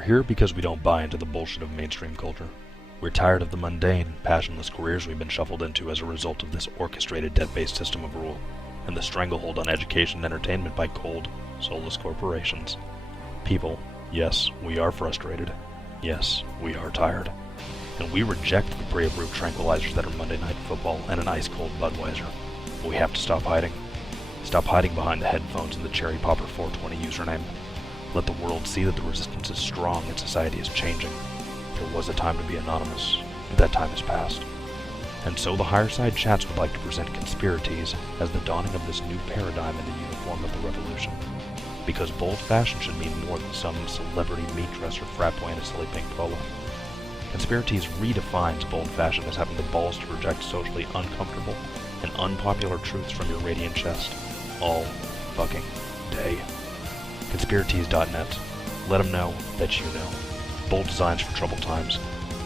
We're here because we don't buy into the bullshit of mainstream culture. We're tired of the mundane, passionless careers we've been shuffled into as a result of this orchestrated debt-based system of rule, and the stranglehold on education and entertainment by cold, soulless corporations. People, yes, we are frustrated. Yes, we are tired. And we reject the pre-approved tranquilizers that are Monday Night Football and an ice-cold Budweiser. We have to stop hiding. Stop hiding behind the headphones and the Cherry Popper 420 username. Let the world see that the resistance is strong and society is changing. There was a time to be anonymous, but that time has passed. And so the Higherside Chats would like to present Conspiracies as the dawning of this new paradigm in the uniform of the revolution. Because bold fashion should mean more than some celebrity meat dresser frat boy in a silly pink polo. Conspiracies redefines bold fashion as having the balls to reject socially uncomfortable and unpopular truths from your radiant chest. All fucking day. Conspiracies.net. Let them know that you know. Bold designs for troubled times.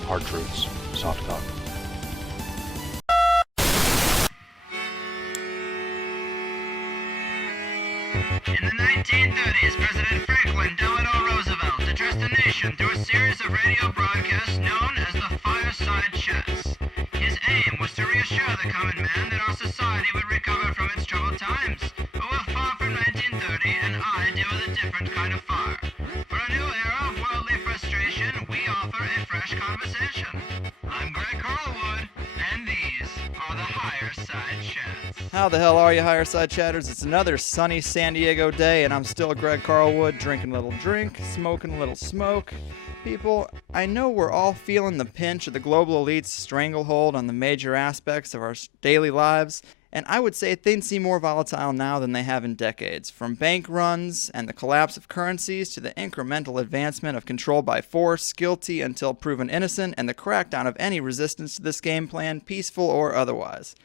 Hard truths. Soft cock. In the 1930s, President Franklin Delano Roosevelt addressed the nation through a series of radio broadcasts known as the Fireside Chats. His aim was to reassure the common man that our society would recover from its troubled times. But we're far from 1930, and I deal with a different kind of fire. For a new era of worldly frustration, we offer a fresh conversation. I'm Greg Carlwood, and these are the Higherside Chats. How the hell are you, Higherside Chatters? It's another sunny San Diego day, and I'm still Greg Carlwood, drinking a little drink, smoking a little smoke. People, I know we're all feeling the pinch of the global elite's stranglehold on the major aspects of our daily lives, and I would say things seem more volatile now than they have in decades. From bank runs and the collapse of currencies to the incremental advancement of control by force, guilty until proven innocent, and the crackdown of any resistance to this game plan, peaceful or otherwise.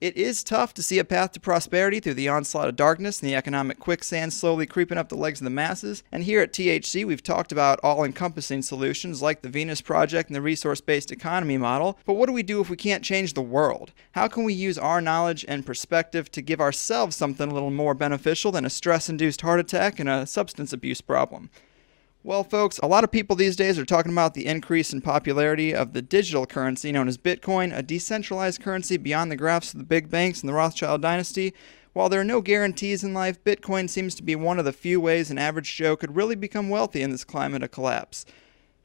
It is tough to see a path to prosperity through the onslaught of darkness and the economic quicksand slowly creeping up the legs of the masses. And here at THC, we've talked about all-encompassing solutions like the Venus Project and the resource-based economy model. But what do we do if we can't change the world? How can we use our knowledge and perspective to give ourselves something a little more beneficial than a stress-induced heart attack and a substance abuse problem? Well, folks, a lot of people these days are talking about the increase in popularity of the digital currency known as Bitcoin, a decentralized currency beyond the grasp of the big banks and the Rothschild dynasty. While there are no guarantees in life, Bitcoin seems to be one of the few ways an average Joe could really become wealthy in this climate of collapse.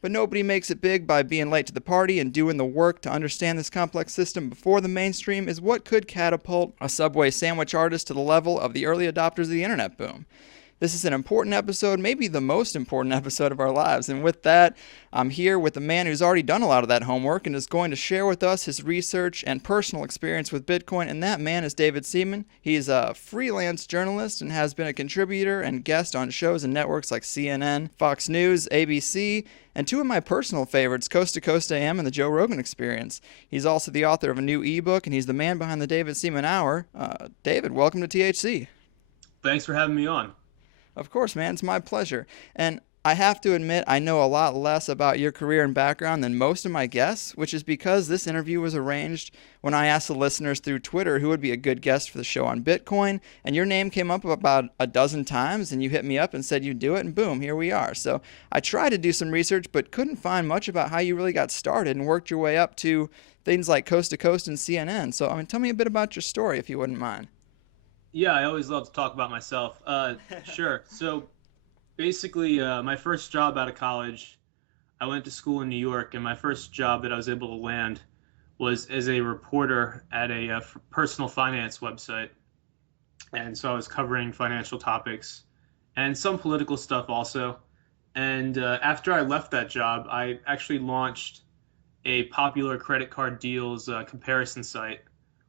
But nobody makes it big by being late to the party, and doing the work to understand this complex system before the mainstream is what could catapult a Subway sandwich artist to the level of the early adopters of the internet boom. This is an important episode, maybe the most important episode of our lives. And with that, I'm here with a man who's already done a lot of that homework and is going to share with us his research and personal experience with Bitcoin. And that man is David Seaman. He's a freelance journalist and has been a contributor and guest on shows and networks like CNN, Fox News, ABC, and two of my personal favorites, Coast to Coast AM and The Joe Rogan Experience. He's also the author of a new ebook, and he's the man behind the David Seaman Hour. David, welcome to THC. Thanks for having me on. Of course, man. It's my pleasure. And I have to admit, I know a lot less about your career and background than most of my guests, which is because this interview was arranged when I asked the listeners through Twitter who would be a good guest for the show on Bitcoin, and your name came up about a dozen times, and you hit me up and said you'd do it, and boom, here we are. So I tried to do some research, but couldn't find much about how you really got started and worked your way up to things like Coast to Coast and CNN. So, tell me a bit about your story, if you wouldn't mind. Yeah, I always love to talk about myself. Sure. So basically, my first job out of college, I went to school in New York, and my first job that I was able to land was as a reporter at a personal finance website. And so I was covering financial topics and some political stuff also. And after I left that job, I actually launched a popular credit card deals comparison site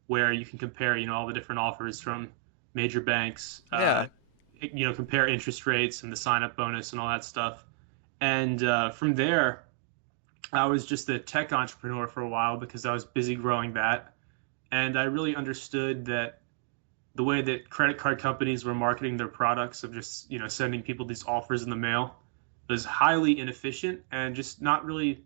where you can compare, all the different offers from major banks, compare interest rates and the sign-up bonus and all that stuff. And from there, I was just a tech entrepreneur for a while because I was busy growing that. And I really understood that the way that credit card companies were marketing their products of just, sending people these offers in the mail was highly inefficient and just not really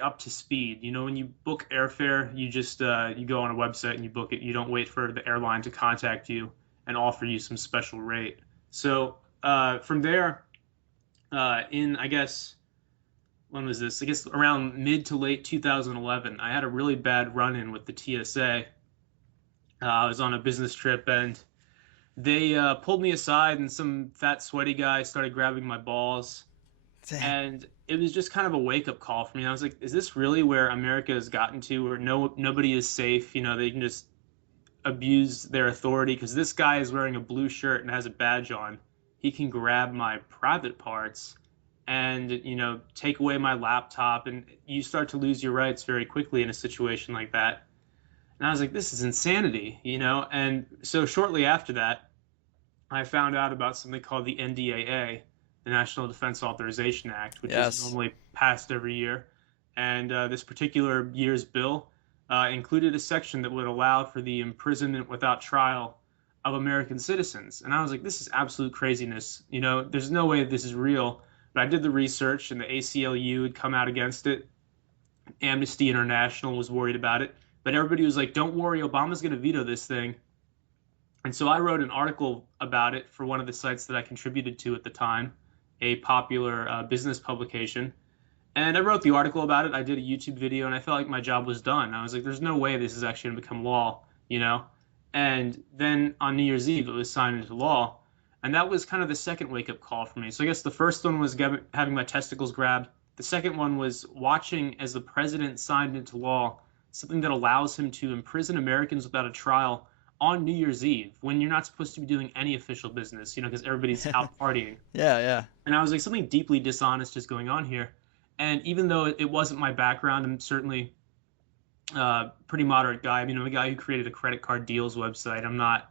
up to speed. When you book airfare, you just you go on a website and you book it. You don't wait for the airline to contact you and offer you some special rate. So from there, in, I guess, when was this? I guess around mid to late 2011, I had a really bad run-in with the TSA. I was on a business trip, and they pulled me aside, and some fat, sweaty guy started grabbing my balls. Damn. And it was just kind of a wake-up call for me. I was like, is this really where America has gotten to, where nobody is safe? You know, they can just abuse their authority because this guy is wearing a blue shirt and has a badge on. He can grab my private parts and, you know, take away my laptop, and you start to lose your rights very quickly in a situation like that. And I was like, this is insanity, you know? And so shortly after that, I found out about something called the NDAA, the National Defense Authorization Act, which is normally passed every year. And this particular year's bill included a section that would allow for the imprisonment without trial of American citizens. And I was like, this is absolute craziness. You know, there's no way this is real. But I did the research, and the ACLU had come out against it. Amnesty International was worried about it. But everybody was like, don't worry, Obama's going to veto this thing. And so I wrote an article about it for one of the sites that I contributed to at the time, a popular business publication. And I wrote the article about it. I did a YouTube video, and I felt like my job was done. I was like, there's no way this is actually going to become law, you know? And then on New Year's Eve, it was signed into law. And that was kind of the second wake-up call for me. So I guess the first one was having my testicles grabbed. The second one was watching as the president signed into law something that allows him to imprison Americans without a trial on New Year's Eve, when you're not supposed to be doing any official business, you know, because everybody's out partying. Yeah. And I was like, something deeply dishonest is going on here. And even though it wasn't my background, I'm certainly a pretty moderate guy. I mean, I'm a guy who created a credit card deals website. I'm not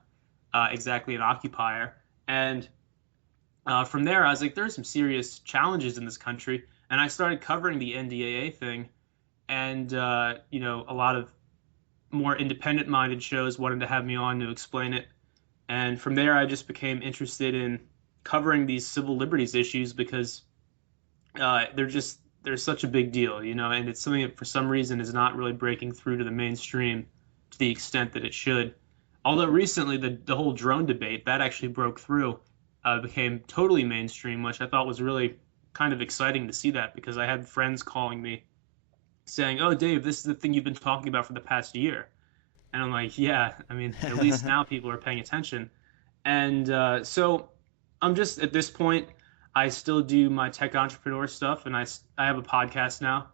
exactly an occupier. And from there, I was like, there are some serious challenges in this country. And I started covering the NDAA thing. And, you know, a lot of more independent-minded shows wanted to have me on to explain it. And from there, I just became interested in covering these civil liberties issues because they're such a big deal, you know, and it's something that for some reason is not really breaking through to the mainstream to the extent that it should. Although recently the whole drone debate, that actually broke through, became totally mainstream, which I thought was really kind of exciting to see that, because I had friends calling me saying, oh, Dave, this is the thing you've been talking about for the past year. And I'm like, yeah, I mean, at least now people are paying attention. And so I'm just, at this point, I still do my tech entrepreneur stuff, and I have a podcast now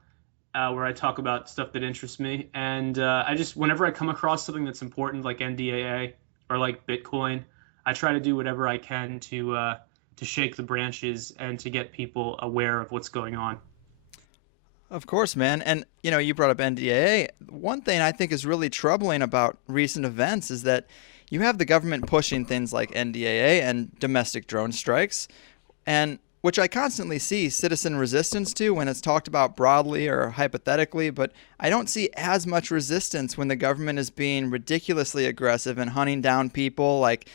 where I talk about stuff that interests me. And I just, whenever I come across something that's important, like NDAA or like Bitcoin, I try to do whatever I can to shake the branches and to get people aware of what's going on. Of course, man. And, you know, you brought up NDAA. One thing I think is really troubling about recent events is that you have the government pushing things like NDAA and domestic drone strikes, and which I constantly see citizen resistance to when it's talked about broadly or hypothetically, but I don't see as much resistance when the government is being ridiculously aggressive and hunting down people like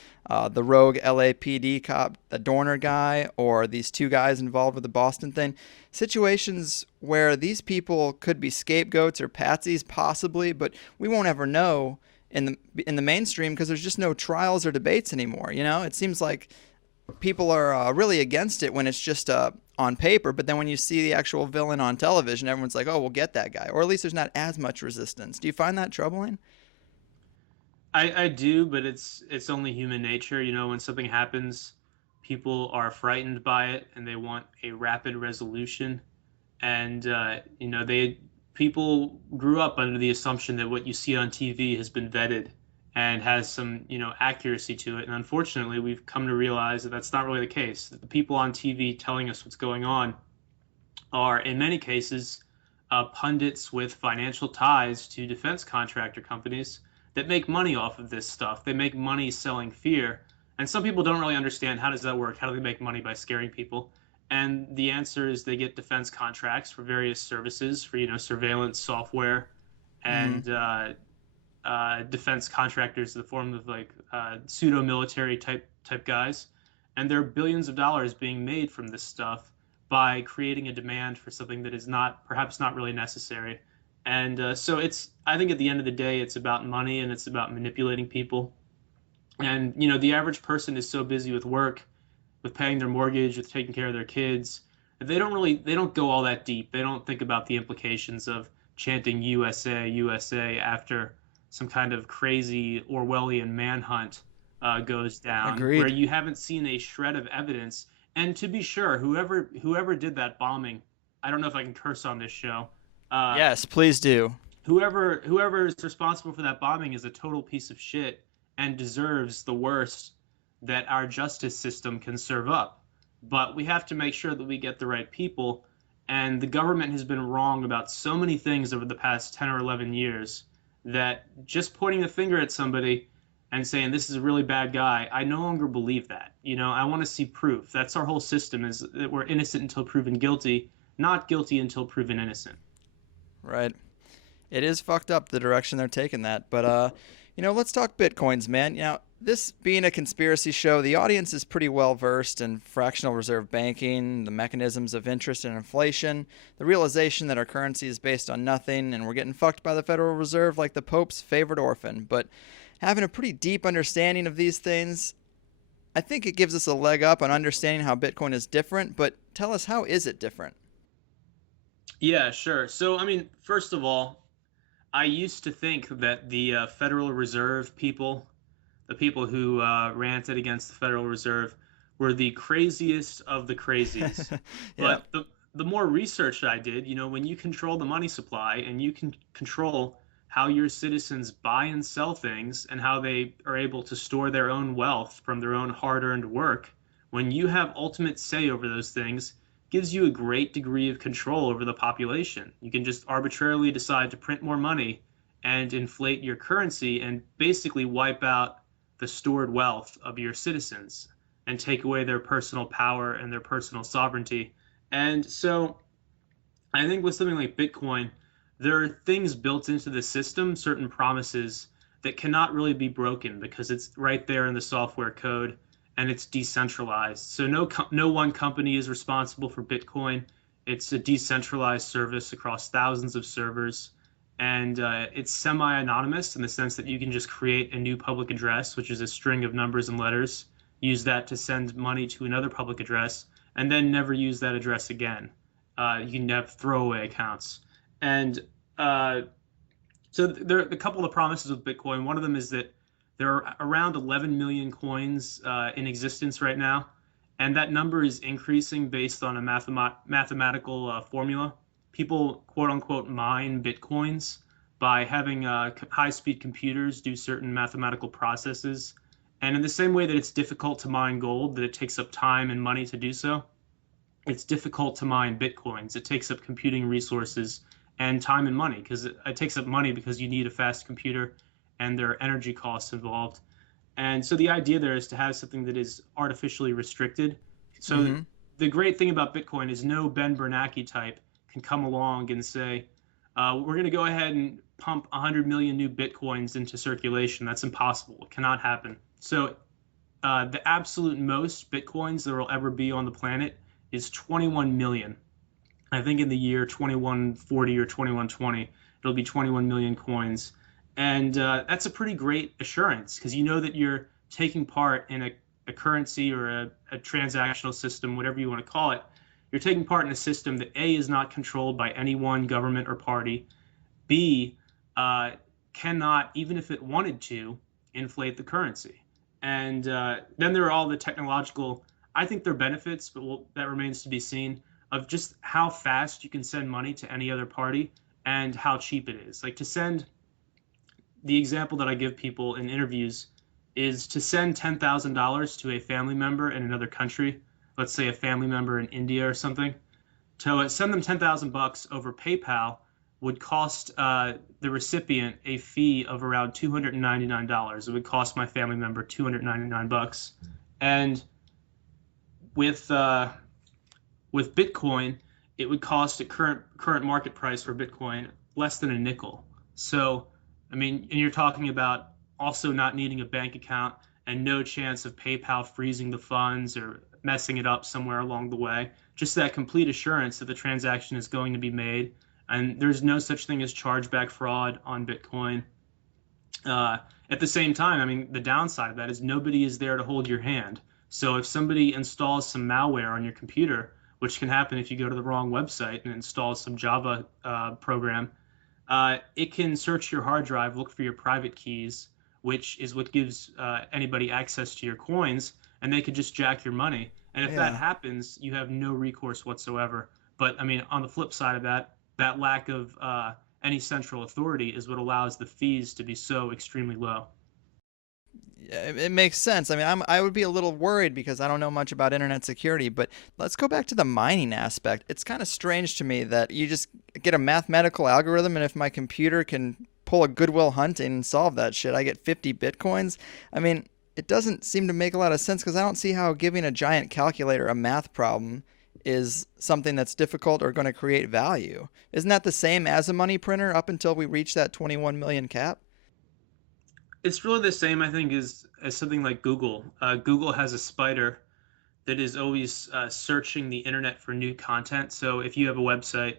the rogue LAPD cop, the Dorner guy, or these two guys involved with the Boston thing. Situations where these people could be scapegoats or patsies possibly, but we won't ever know in the mainstream because there's just no trials or debates anymore. You know, it seems like people are really against it when it's just on paper, but then when you see the actual villain on television, everyone's like, oh, we'll get that guy. Or at least there's not as much resistance. Do you find that troubling? I do, but it's only human nature. You know, when something happens, people are frightened by it and they want a rapid resolution. And, you know, people grew up under the assumption that what you see on TV has been vetted and has some, you know, accuracy to it. And unfortunately, we've come to realize that that's not really the case. That the people on TV telling us what's going on are, in many cases, pundits with financial ties to defense contractor companies that make money off of this stuff. They make money selling fear. And some people don't really understand, how does that work? How do they make money by scaring people? And the answer is they get defense contracts for various services, for, you know, surveillance software and defense contractors in the form of like pseudo-military type guys. And there are billions of dollars being made from this stuff by creating a demand for something that is perhaps not really necessary. And so I think at the end of the day, it's about money and it's about manipulating people. And, you know, the average person is so busy with work with paying their mortgage, with taking care of their kids. They don't go all that deep. They don't think about the implications of chanting USA, USA after some kind of crazy Orwellian manhunt goes down, where Agreed. you haven't seen a shred of evidence. And to be sure, whoever did that bombing, I don't know if I can curse on this show. Yes, please do. Whoever is responsible for that bombing is a total piece of shit and deserves the worst that our justice system can serve up. But we have to make sure that we get the right people, and the government has been wrong about so many things over the past 10 or 11 years that just pointing a finger at somebody and saying this is a really bad guy, I no longer believe that. I want to see proof. That's our whole system, is that we're innocent until proven guilty, not guilty until proven innocent. Right. It is fucked up the direction they're taking that. But, let's talk Bitcoins, man. This being a conspiracy show, the audience is pretty well versed in fractional reserve banking, the mechanisms of interest and inflation, the realization that our currency is based on nothing, and we're getting fucked by the Federal Reserve like the Pope's favorite orphan. But having a pretty deep understanding of these things, I think it gives us a leg up on understanding how Bitcoin is different. But tell us, how is it different? Yeah, sure. So, first of all, I used to think that the Federal Reserve people, the people who ranted against the Federal Reserve, were the craziest of the crazies. Yeah. But the more research that I did, when you control the money supply and you can control how your citizens buy and sell things and how they are able to store their own wealth from their own hard-earned work, when you have ultimate say over those things, gives you a great degree of control over the population. You can just arbitrarily decide to print more money and inflate your currency and basically wipe out the stored wealth of your citizens and take away their personal power and their personal sovereignty. And so I think with something like Bitcoin, there are things built into the system, certain promises that cannot really be broken because it's right there in the software code and it's decentralized. So no one company is responsible for Bitcoin. It's a decentralized service across thousands of servers. And it's semi-anonymous in the sense that you can just create a new public address, which is a string of numbers and letters, use that to send money to another public address, and then never use that address again. You can have throwaway accounts. And so there are a couple of promises with Bitcoin. One of them is that there are around 11 million coins in existence right now, and that number is increasing based on a mathematical formula. People, quote unquote, mine Bitcoins by having high-speed computers do certain mathematical processes. And in the same way that it's difficult to mine gold, that it takes up time and money to do so, it's difficult to mine Bitcoins. It takes up computing resources and time and money, because it takes up money because you need a fast computer and there are energy costs involved. And so the idea there is to have something that is artificially restricted. So the great thing about Bitcoin is no Ben Bernanke type can come along and say, we're going to go ahead and pump 100 million new Bitcoins into circulation. That's impossible. It cannot happen. So the absolute most Bitcoins there will ever be on the planet is 21 million. I think in the year 2140 or 2120, it'll be 21 million coins. And that's a pretty great assurance, because you know that you're taking part in a currency or a transactional system, whatever you want to call it. You're taking part in a system that A, is not controlled by any one government or party, B, cannot, even if it wanted to, inflate the currency. And then there are all the technological, I think there are benefits, but that remains to be seen, of just how fast you can send money to any other party and how cheap it is. Like, to send, the example that I give people in interviews is to send $10,000 to a family member in another country, let's say a family member in India or something, to send them $10,000 over PayPal would cost the recipient a fee of around $299. It would cost my family member $299. And with Bitcoin, it would cost at current market price for Bitcoin less than a nickel. So, I mean, and you're talking about also not needing a bank account and no chance of PayPal freezing the funds or messing it up somewhere along the way. Just that complete assurance that the transaction is going to be made, and there's no such thing as chargeback fraud on Bitcoin. At the same time, I mean, the downside of that is nobody is there to hold your hand. So if somebody installs some malware on your computer, which can happen if you go to the wrong website and install some Java program, it can search your hard drive, look for your private keys, which is what gives anybody access to your coins, and they could just jack your money. And if that happens, you have no recourse whatsoever. But I mean, on the flip side of that, that lack of any central authority is what allows the fees to be so extremely low. It makes sense. I mean, I would be a little worried because I don't know much about internet security, but let's go back to the mining aspect. It's kind of strange to me that you just get a mathematical algorithm, and if my computer can pull a Goodwill Hunting and solve that shit, I get 50 Bitcoins. I mean, it doesn't seem to make a lot of sense because I don't see how giving a giant calculator a math problem is something that's difficult or going to create value. Isn't that the same as a money printer up until we reach that 21 million cap? It's really the same, I think, as something like Google. Google has a spider that is always searching the internet for new content. So if you have a website,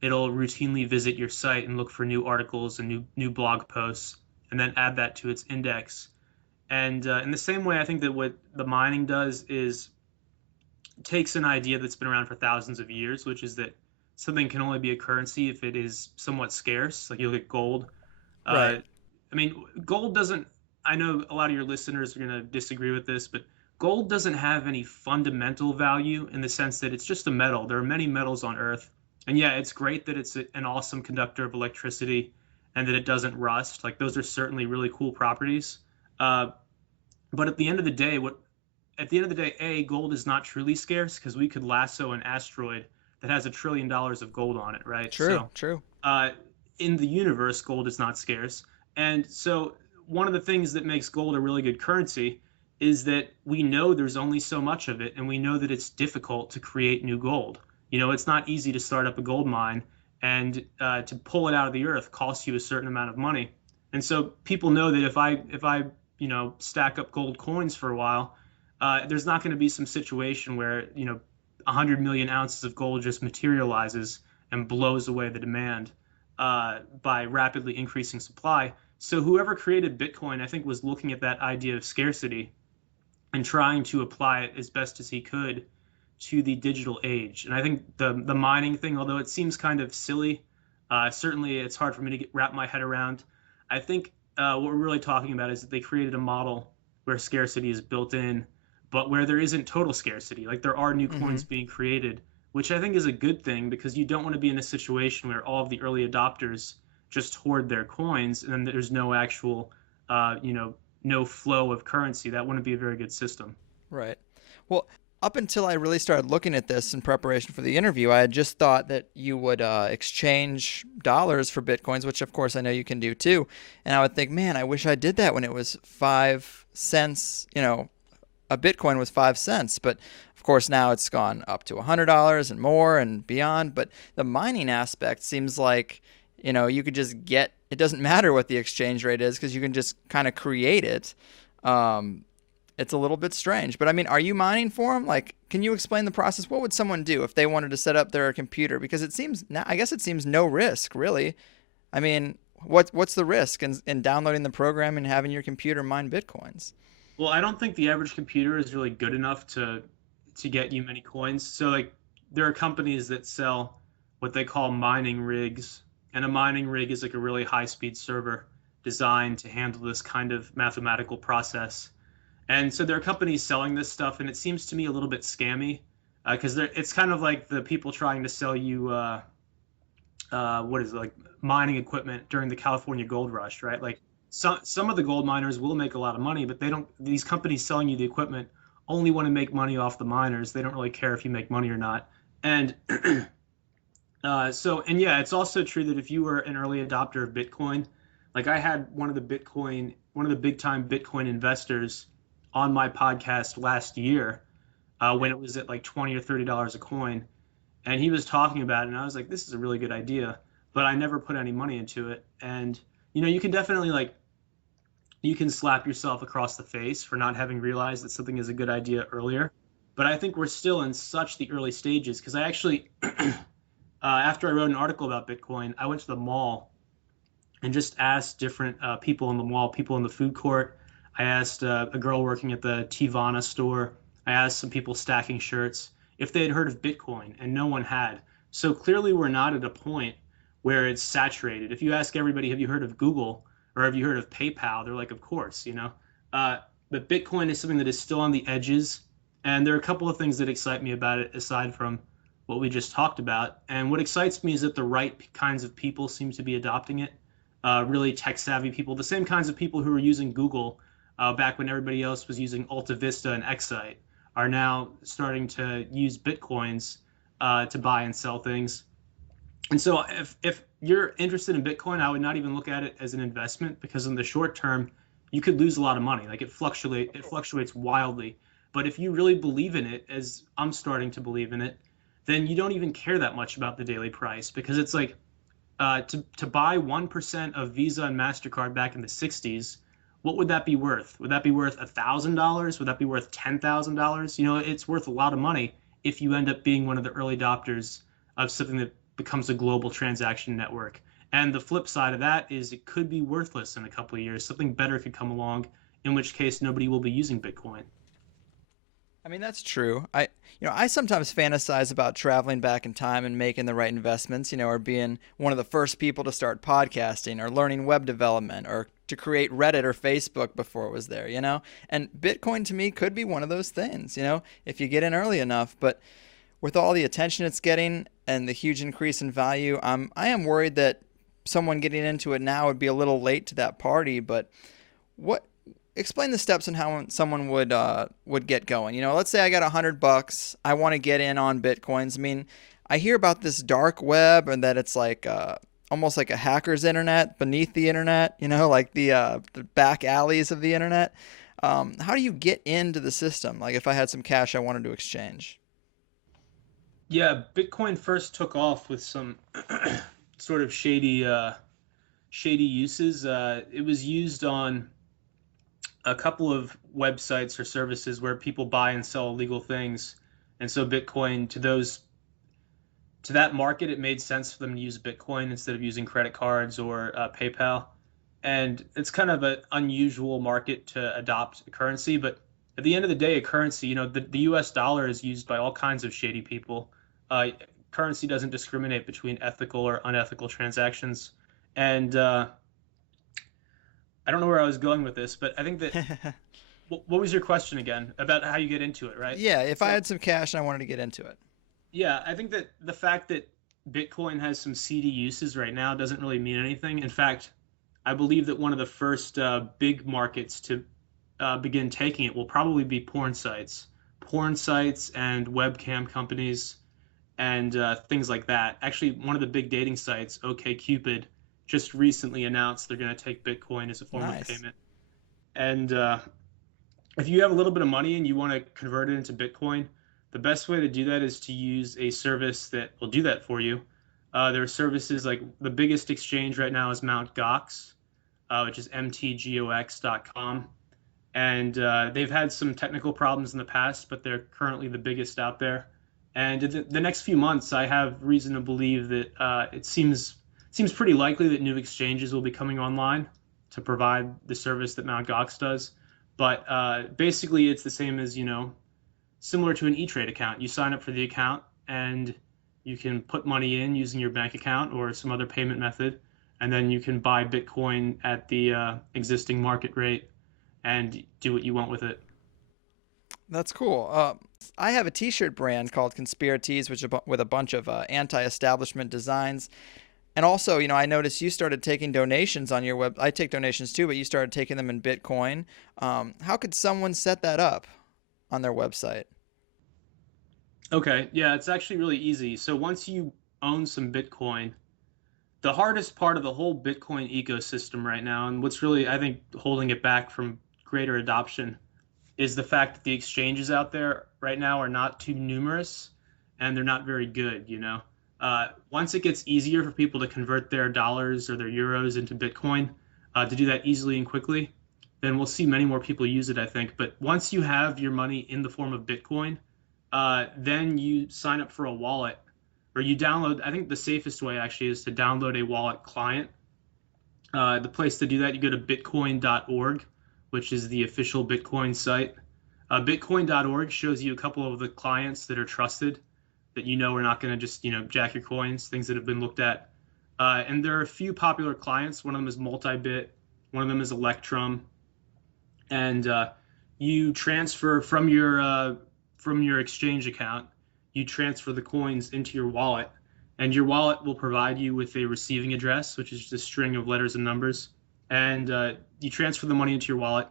it'll routinely visit your site and look for new articles and new blog posts, and then add that to its index. And in the same way, I think that what the mining does is takes an idea that's been around for thousands of years, which is that something can only be a currency if it is somewhat scarce. Like you look at gold. Right. I mean, gold doesn't, I know a lot of your listeners are going to disagree with this, but gold doesn't have any fundamental value in the sense that it's just a metal. There are many metals on Earth. And yeah, it's great that it's an awesome conductor of electricity and that it doesn't rust. Like those are certainly really cool properties. But at the end of the day, gold is not truly scarce because we could lasso an asteroid that has $1 trillion of gold on it, right? True. In the universe, gold is not scarce. And so one of the things that makes gold a really good currency is that we know there's only so much of it, and we know that it's difficult to create new gold. You know, it's not easy to start up a gold mine, and to pull it out of the earth costs you a certain amount of money. And so people know that if I stack up gold coins for a while, there's not going to be some situation where 100 million ounces of gold just materializes and blows away the demand by rapidly increasing supply. So whoever created Bitcoin, I think, was looking at that idea of scarcity and trying to apply it as best as he could to the digital age. And I think the mining thing, although it seems kind of silly, certainly it's hard for me to wrap my head around. I think what we're really talking about is that they created a model where scarcity is built in, but where there isn't total scarcity. Like there are new coins being created, which I think is a good thing because you don't want to be in a situation where all of the early adopters just hoard their coins and then there's no actual, no flow of currency. That wouldn't be a very good system. Right. Well, up until I really started looking at this in preparation for the interview, I had just thought that you would exchange dollars for Bitcoins, which of course I know you can do too. And I would think, man, I wish I did that when it was 5 cents, a Bitcoin was 5 cents, but of course now it's gone up to $100 and more and beyond. But the mining aspect seems like, you could just get, it doesn't matter what the exchange rate is because you can just kind of create it. It's a little bit strange, but I mean, are you mining for them? Like, can you explain the process? What would someone do if they wanted to set up their computer? Because it seems, I guess it seems no risk, really. I mean, what's the risk in downloading the program and having your computer mine Bitcoins? Well, I don't think the average computer is really good enough to get you many coins. So like there are companies that sell what they call mining rigs, and a mining rig is like a really high-speed server designed to handle this kind of mathematical process. And so there are companies selling this stuff, and it seems to me a little bit scammy because it's kind of like the people trying to sell you like mining equipment during the California gold rush, right? Like some of the gold miners will make a lot of money, but these companies selling you the equipment only want to make money off the miners. They don't really care if you make money or not. And it's also true that if you were an early adopter of Bitcoin, like I had one of the big time Bitcoin investors on my podcast last year when it was at like $20 or $30 a coin. And he was talking about it, and I was like, this is a really good idea, but I never put any money into it. And, you can definitely you can slap yourself across the face for not having realized that something is a good idea earlier. But I think we're still in such the early stages because I actually, after I wrote an article about Bitcoin, I went to the mall and just asked different people in the mall, people in the food court. I asked a girl working at the Tivana store I asked some people stacking shirts if they had heard of Bitcoin, and no one had. So clearly, we're not at a point where it's saturated. If you ask everybody, have you heard of Google or have you heard of PayPal? They're like, of course, you know. But Bitcoin is something that is still on the edges, and there are a couple of things that excite me about it aside from what we just talked about. And what excites me is that the right kinds of people seem to be adopting it. Really tech savvy people, the same kinds of people who were using Google back when everybody else was using Alta Vista and Excite, are now starting to use Bitcoins to buy and sell things. And so if you're interested in Bitcoin, I would not even look at it as an investment, because in the short term, you could lose a lot of money. Like it fluctuates wildly. But if you really believe in it, as I'm starting to believe in it, then you don't even care that much about the daily price, because it's like to buy 1% of Visa and MasterCard back in the 60s, what would that be worth? Would that be worth $1,000? Would that be worth $10,000? You know, it's worth a lot of money if you end up being one of the early adopters of something that becomes a global transaction network. And the flip side of that is it could be worthless in a couple of years. Something better could come along, in which case nobody will be using Bitcoin. I mean, that's true. I sometimes fantasize about traveling back in time and making the right investments, or being one of the first people to start podcasting or learning web development or to create Reddit or Facebook before it was there, And Bitcoin to me could be one of those things, if you get in early enough. But with all the attention it's getting and the huge increase in value, I am worried that someone getting into it now would be a little late to that party. But explain the steps on how someone would get going. Let's say I got $100. I want to get in on Bitcoins. I mean, I hear about this dark web and that it's like almost like a hacker's internet beneath the internet. Like the back alleys of the internet. How do you get into the system? Like if I had some cash I wanted to exchange. Yeah, Bitcoin first took off with some sort of shady uses. It was used on a couple of websites or services where people buy and sell illegal things. And so Bitcoin, to that market, it made sense for them to use Bitcoin instead of using credit cards or PayPal. And it's kind of an unusual market to adopt a currency. But at the end of the day, a currency, the US dollar is used by all kinds of shady people. Currency doesn't discriminate between ethical or unethical transactions. And I don't know where I was going with this, but I think that what was your question again about how you get into it, right? Yeah, if I had some cash and I wanted to get into it. Yeah, I think that the fact that Bitcoin has some seedy uses right now doesn't really mean anything. In fact, I believe that one of the first big markets to begin taking it will probably be porn sites and webcam companies and things like that. Actually, one of the big dating sites, OkCupid, just recently announced they're going to take Bitcoin as a form of payment. And if you have a little bit of money and you want to convert it into Bitcoin, the best way to do that is to use a service that will do that for you. There are services like the biggest exchange right now is Mt. Gox, which is mtgox.com. And they've had some technical problems in the past, but they're currently the biggest out there. And the next few months, I have reason to believe that it seems pretty likely that new exchanges will be coming online to provide the service that Mt. Gox does. But basically, it's the same as, similar to an E-Trade account. You sign up for the account, and you can put money in using your bank account or some other payment method, and then you can buy Bitcoin at the existing market rate and do what you want with it. That's cool. I have a T-shirt brand called Conspiratees, which with a bunch of anti-establishment designs. And also, I noticed you started taking donations on your web. I take donations too, but you started taking them in Bitcoin. How could someone set that up on their website? Okay, yeah, it's actually really easy. So once you own some Bitcoin, the hardest part of the whole Bitcoin ecosystem right now, and what's really, I think, holding it back from greater adoption, is the fact that the exchanges out there right now are not too numerous and they're not very good, Once it gets easier for people to convert their dollars or their euros into Bitcoin, to do that easily and quickly, then we'll see many more people use it, I think. But once you have your money in the form of Bitcoin, then you sign up for a wallet, or you download. I think the safest way actually is to download a wallet client. The place to do that, you go to bitcoin.org, which is the official Bitcoin site. Bitcoin.org shows you a couple of the clients that are trusted, that are not going to just jack your coins, things that have been looked at. And there are a few popular clients. One of them is Multibit, one of them is Electrum, and you transfer from your exchange account. You transfer the coins into your wallet, and your wallet will provide you with a receiving address, which is just a string of letters and numbers. And you transfer the money into your wallet,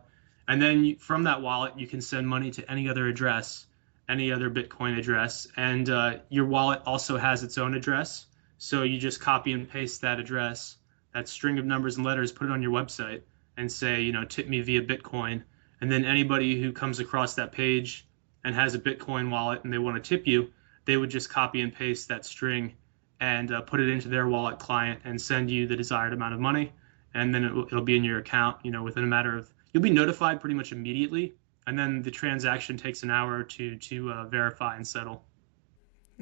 and then from that wallet you can send money to any other address, any other Bitcoin address. And your wallet also has its own address, so you just copy and paste that address, that string of numbers and letters, put it on your website, and say, tip me via Bitcoin. And then anybody who comes across that page and has a Bitcoin wallet and they want to tip you, they would just copy and paste that string and put it into their wallet client and send you the desired amount of money. And then it'll be in your account, within a matter of, you'll be notified pretty much immediately. And then the transaction takes an hour or two to verify and settle.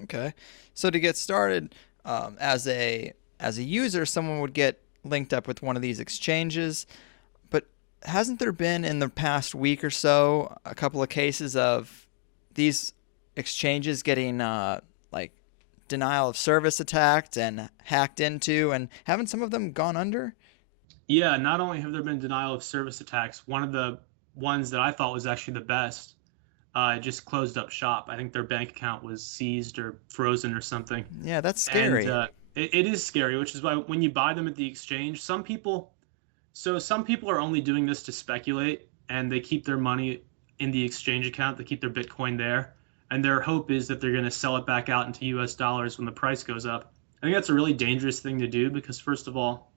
Okay. So to get started, as a user, someone would get linked up with one of these exchanges. But hasn't there been in the past week or so a couple of cases of these exchanges getting denial of service attacked and hacked into, and haven't some of them gone under? Yeah, not only have there been denial of service attacks, one of the ones that I thought was actually the best just closed up shop. I think their bank account was seized or frozen or something. Yeah, that's scary. And it is scary, which is why when you buy them at the exchange, some people are only doing this to speculate, and they keep their money in the exchange account. They keep their Bitcoin there, and their hope is that they're going to sell it back out into US dollars when the price goes up. I think that's a really dangerous thing to do, because first of all,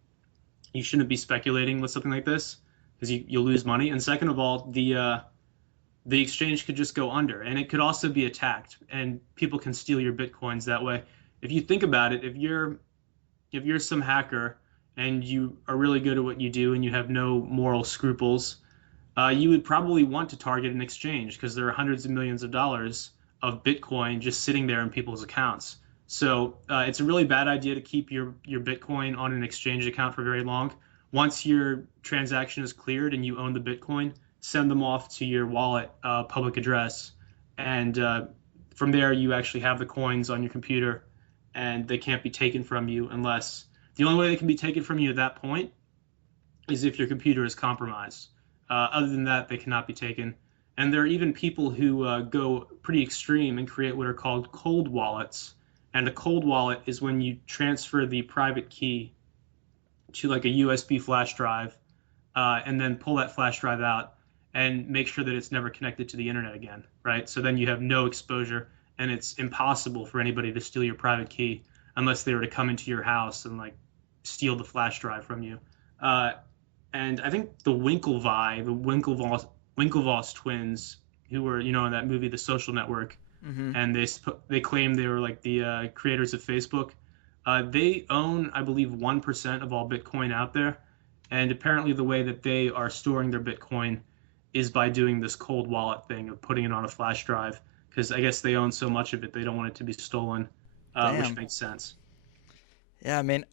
you shouldn't be speculating with something like this, because you'll lose money. And second of all, the exchange could just go under, and it could also be attacked, and people can steal your Bitcoins that way. If you think about it, if you're some hacker and you are really good at what you do and you have no moral scruples, you would probably want to target an exchange, because there are hundreds of millions of dollars of Bitcoin just sitting there in people's accounts. So it's a really bad idea to keep your Bitcoin on an exchange account for very long. Once your transaction is cleared and you own the Bitcoin, send them off to your wallet public address. And from there, you actually have the coins on your computer, and they can't be taken from you unless the only way they can be taken from you at that point is if your computer is compromised. Other than that, they cannot be taken. And there are even people who go pretty extreme and create what are called cold wallets. And a cold wallet is when you transfer the private key to like a USB flash drive, and then pull that flash drive out and make sure that it's never connected to the internet again, right? So then you have no exposure, and it's impossible for anybody to steal your private key unless they were to come into your house and steal the flash drive from you. And I think the Winklevoss twins, who were, in that movie, The Social Network, Mm-hmm. and they claim they were the creators of Facebook. They own, I believe, 1% of all Bitcoin out there. And apparently the way that they are storing their Bitcoin is by doing this cold wallet thing of putting it on a flash drive, because I guess they own so much of it, they don't want it to be stolen, which makes sense. Yeah, I mean,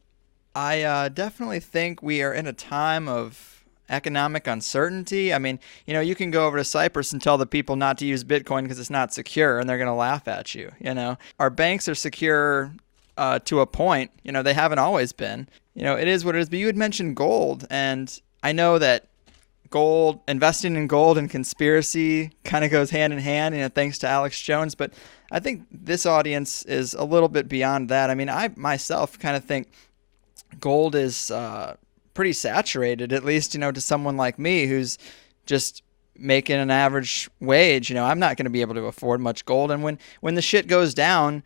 I definitely think we are in a time of economic uncertainty. I mean, you can go over to Cyprus and tell the people not to use Bitcoin because it's not secure, and they're going to laugh at you. Our banks are secure to a point. They haven't always been. It is what it is. But you had mentioned gold, and I know that investing in gold and conspiracy kind of goes hand in hand, thanks to Alex Jones. But I think this audience is a little bit beyond that. I mean, I myself kind of think gold is pretty saturated, at least, to someone like me who's just making an average wage. I'm not going to be able to afford much gold. And when the shit goes down,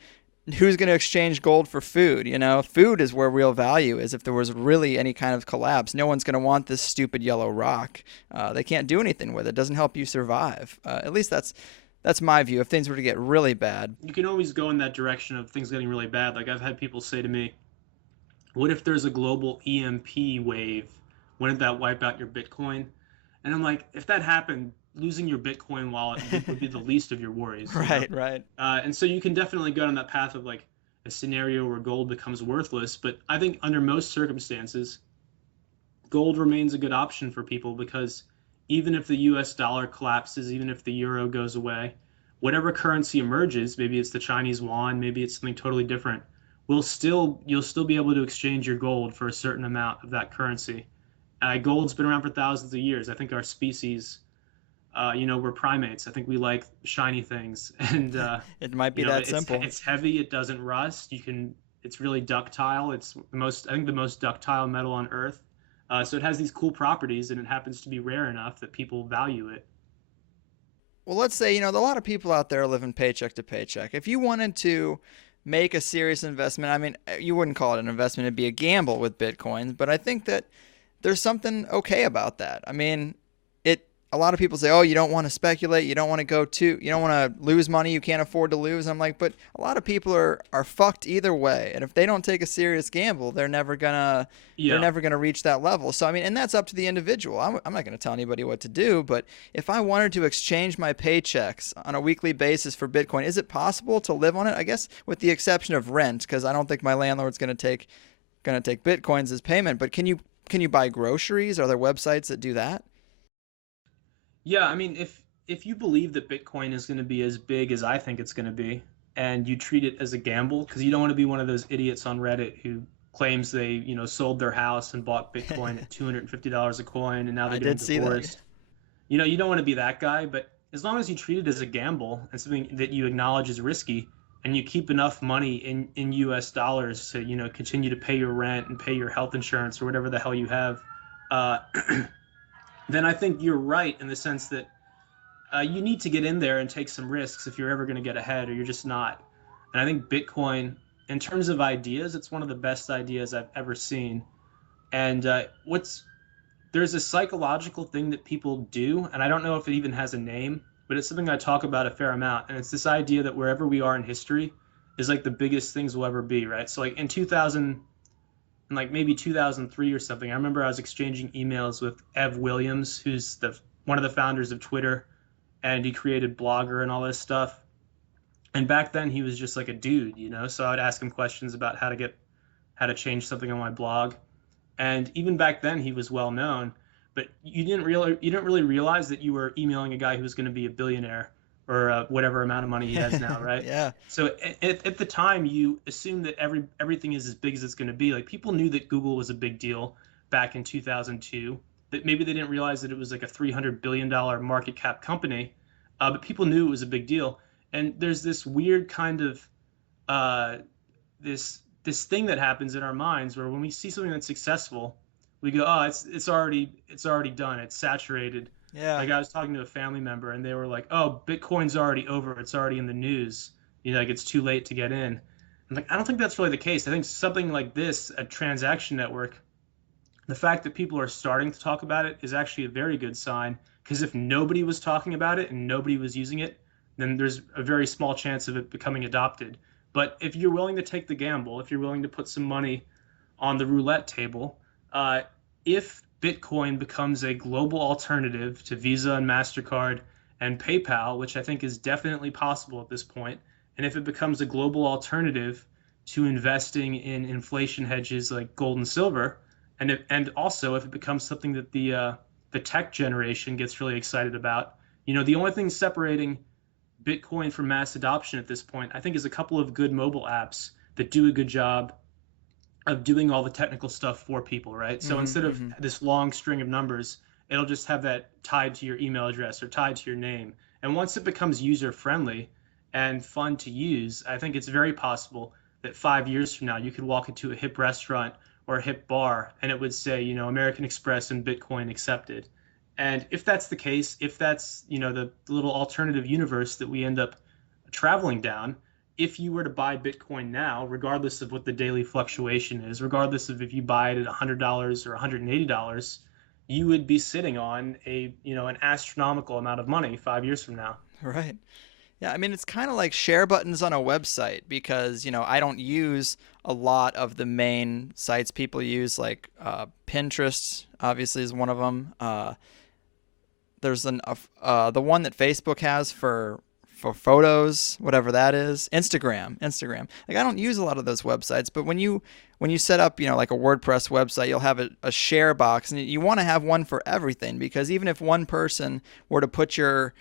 who's going to exchange gold for food? Food is where real value is. If there was really any kind of collapse, no one's going to want this stupid yellow rock. They can't do anything with it. It doesn't help you survive. At least that's my view. If things were to get really bad, you can always go in that direction of things getting really bad. Like, I've had people say to me, what if there's a global EMP wave? Wouldn't that wipe out your Bitcoin? And I'm like, if that happened, losing your Bitcoin wallet would be the least of your worries. Right, right. And so you can definitely go down that path of a scenario where gold becomes worthless. But I think under most circumstances, gold remains a good option for people, because even if the US dollar collapses, even if the euro goes away, whatever currency emerges, maybe it's the Chinese yuan, maybe it's something totally different, you'll still be able to exchange your gold for a certain amount of that currency. Gold's been around for thousands of years. I think our species, we're primates. I think we like shiny things, and It might be that simple. It's heavy. It doesn't rust. It's really ductile. It's the most ductile metal on Earth. So it has these cool properties, and it happens to be rare enough that people value it. Well, let's say, a lot of people out there are living paycheck to paycheck. If you wanted to make a serious investment, I mean, you wouldn't call it an investment, it'd be a gamble with Bitcoin, but I think that there's something okay about that. I mean, a lot of people say, oh, you don't want to speculate, you don't want to lose money you can't afford to lose. I'm like, but a lot of people are fucked either way. And if they don't take a serious gamble, they're never gonna reach that level. So I mean, and that's up to the individual. I'm not gonna tell anybody what to do, but if I wanted to exchange my paychecks on a weekly basis for Bitcoin, is it possible to live on it? I guess with the exception of rent, because I don't think my landlord's gonna take Bitcoins as payment. But can you buy groceries? Are there websites that do that? Yeah, I mean, if you believe that Bitcoin is going to be as big as I think it's going to be, and you treat it as a gamble, because you don't want to be one of those idiots on Reddit who claims they, sold their house and bought Bitcoin at $250 a coin, and now they're getting divorced. You don't want to be that guy, but as long as you treat it as a gamble and something that you acknowledge is risky, and you keep enough money in US dollars to, continue to pay your rent and pay your health insurance or whatever the hell you have, then I think you're right in the sense that you need to get in there and take some risks if you're ever going to get ahead, or you're just not. And I think Bitcoin, in terms of ideas, it's one of the best ideas I've ever seen. And there's a psychological thing that people do, and I don't know if it even has a name, but it's something I talk about a fair amount. And it's this idea that wherever we are in history is like the biggest things will ever be, right? So like in 2000, in like maybe 2003 or something, I remember I was exchanging emails with Ev Williams, who's one of the founders of Twitter, and he created Blogger and all this stuff. And back then he was just like a dude, so I'd ask him questions about how to change something on my blog. And even back then he was well known, but you didn't really realize that you were emailing a guy who was going to be a billionaire or whatever amount of money he has now, right? Yeah. So at the time, you assume that everything is as big as it's going to be. Like, people knew that Google was a big deal back in 2002. That maybe they didn't realize that it was like a $300 billion market cap company, but people knew it was a big deal. And there's this weird kind of this thing that happens in our minds where when we see something that's successful, we go, oh, it's already done, it's saturated. Yeah. Like, I was talking to a family member and they were like, oh, Bitcoin's already over. It's already in the news. Like, it's too late to get in. I'm like, I don't think that's really the case. I think something like this, a transaction network, the fact that people are starting to talk about it is actually a very good sign, because if nobody was talking about it and nobody was using it, then there's a very small chance of it becoming adopted. But if you're willing to take the gamble, if you're willing to put some money on the roulette table, if Bitcoin becomes a global alternative to Visa and MasterCard and PayPal, which I think is definitely possible at this point, and if it becomes a global alternative to investing in inflation hedges like gold and silver, and also if it becomes something that the tech generation gets really excited about, the only thing separating Bitcoin from mass adoption at this point, I think, is a couple of good mobile apps that do a good job of doing all the technical stuff for people, right? So instead of this long string of numbers, it'll just have that tied to your email address or tied to your name. And once it becomes user-friendly and fun to use, I think it's very possible that 5 years from now, you could walk into a hip restaurant or a hip bar and it would say, American Express and Bitcoin accepted. And if that's the case, if that's, the little alternative universe that we end up traveling down, if you were to buy Bitcoin now, regardless of what the daily fluctuation is, regardless of if you buy it at $100 or $180, you would be sitting on an astronomical amount of money 5 years from now. Right. Yeah, I mean, it's kind of like share buttons on a website, because, I don't use a lot of the main sites people use, like Pinterest, obviously, is one of them. There's the one that Facebook has for for photos, whatever that is. Instagram. Like I don't use a lot of those websites, but when you set up, like a WordPress website, you'll have a share box, and you want to have one for everything, because even if one person were to put your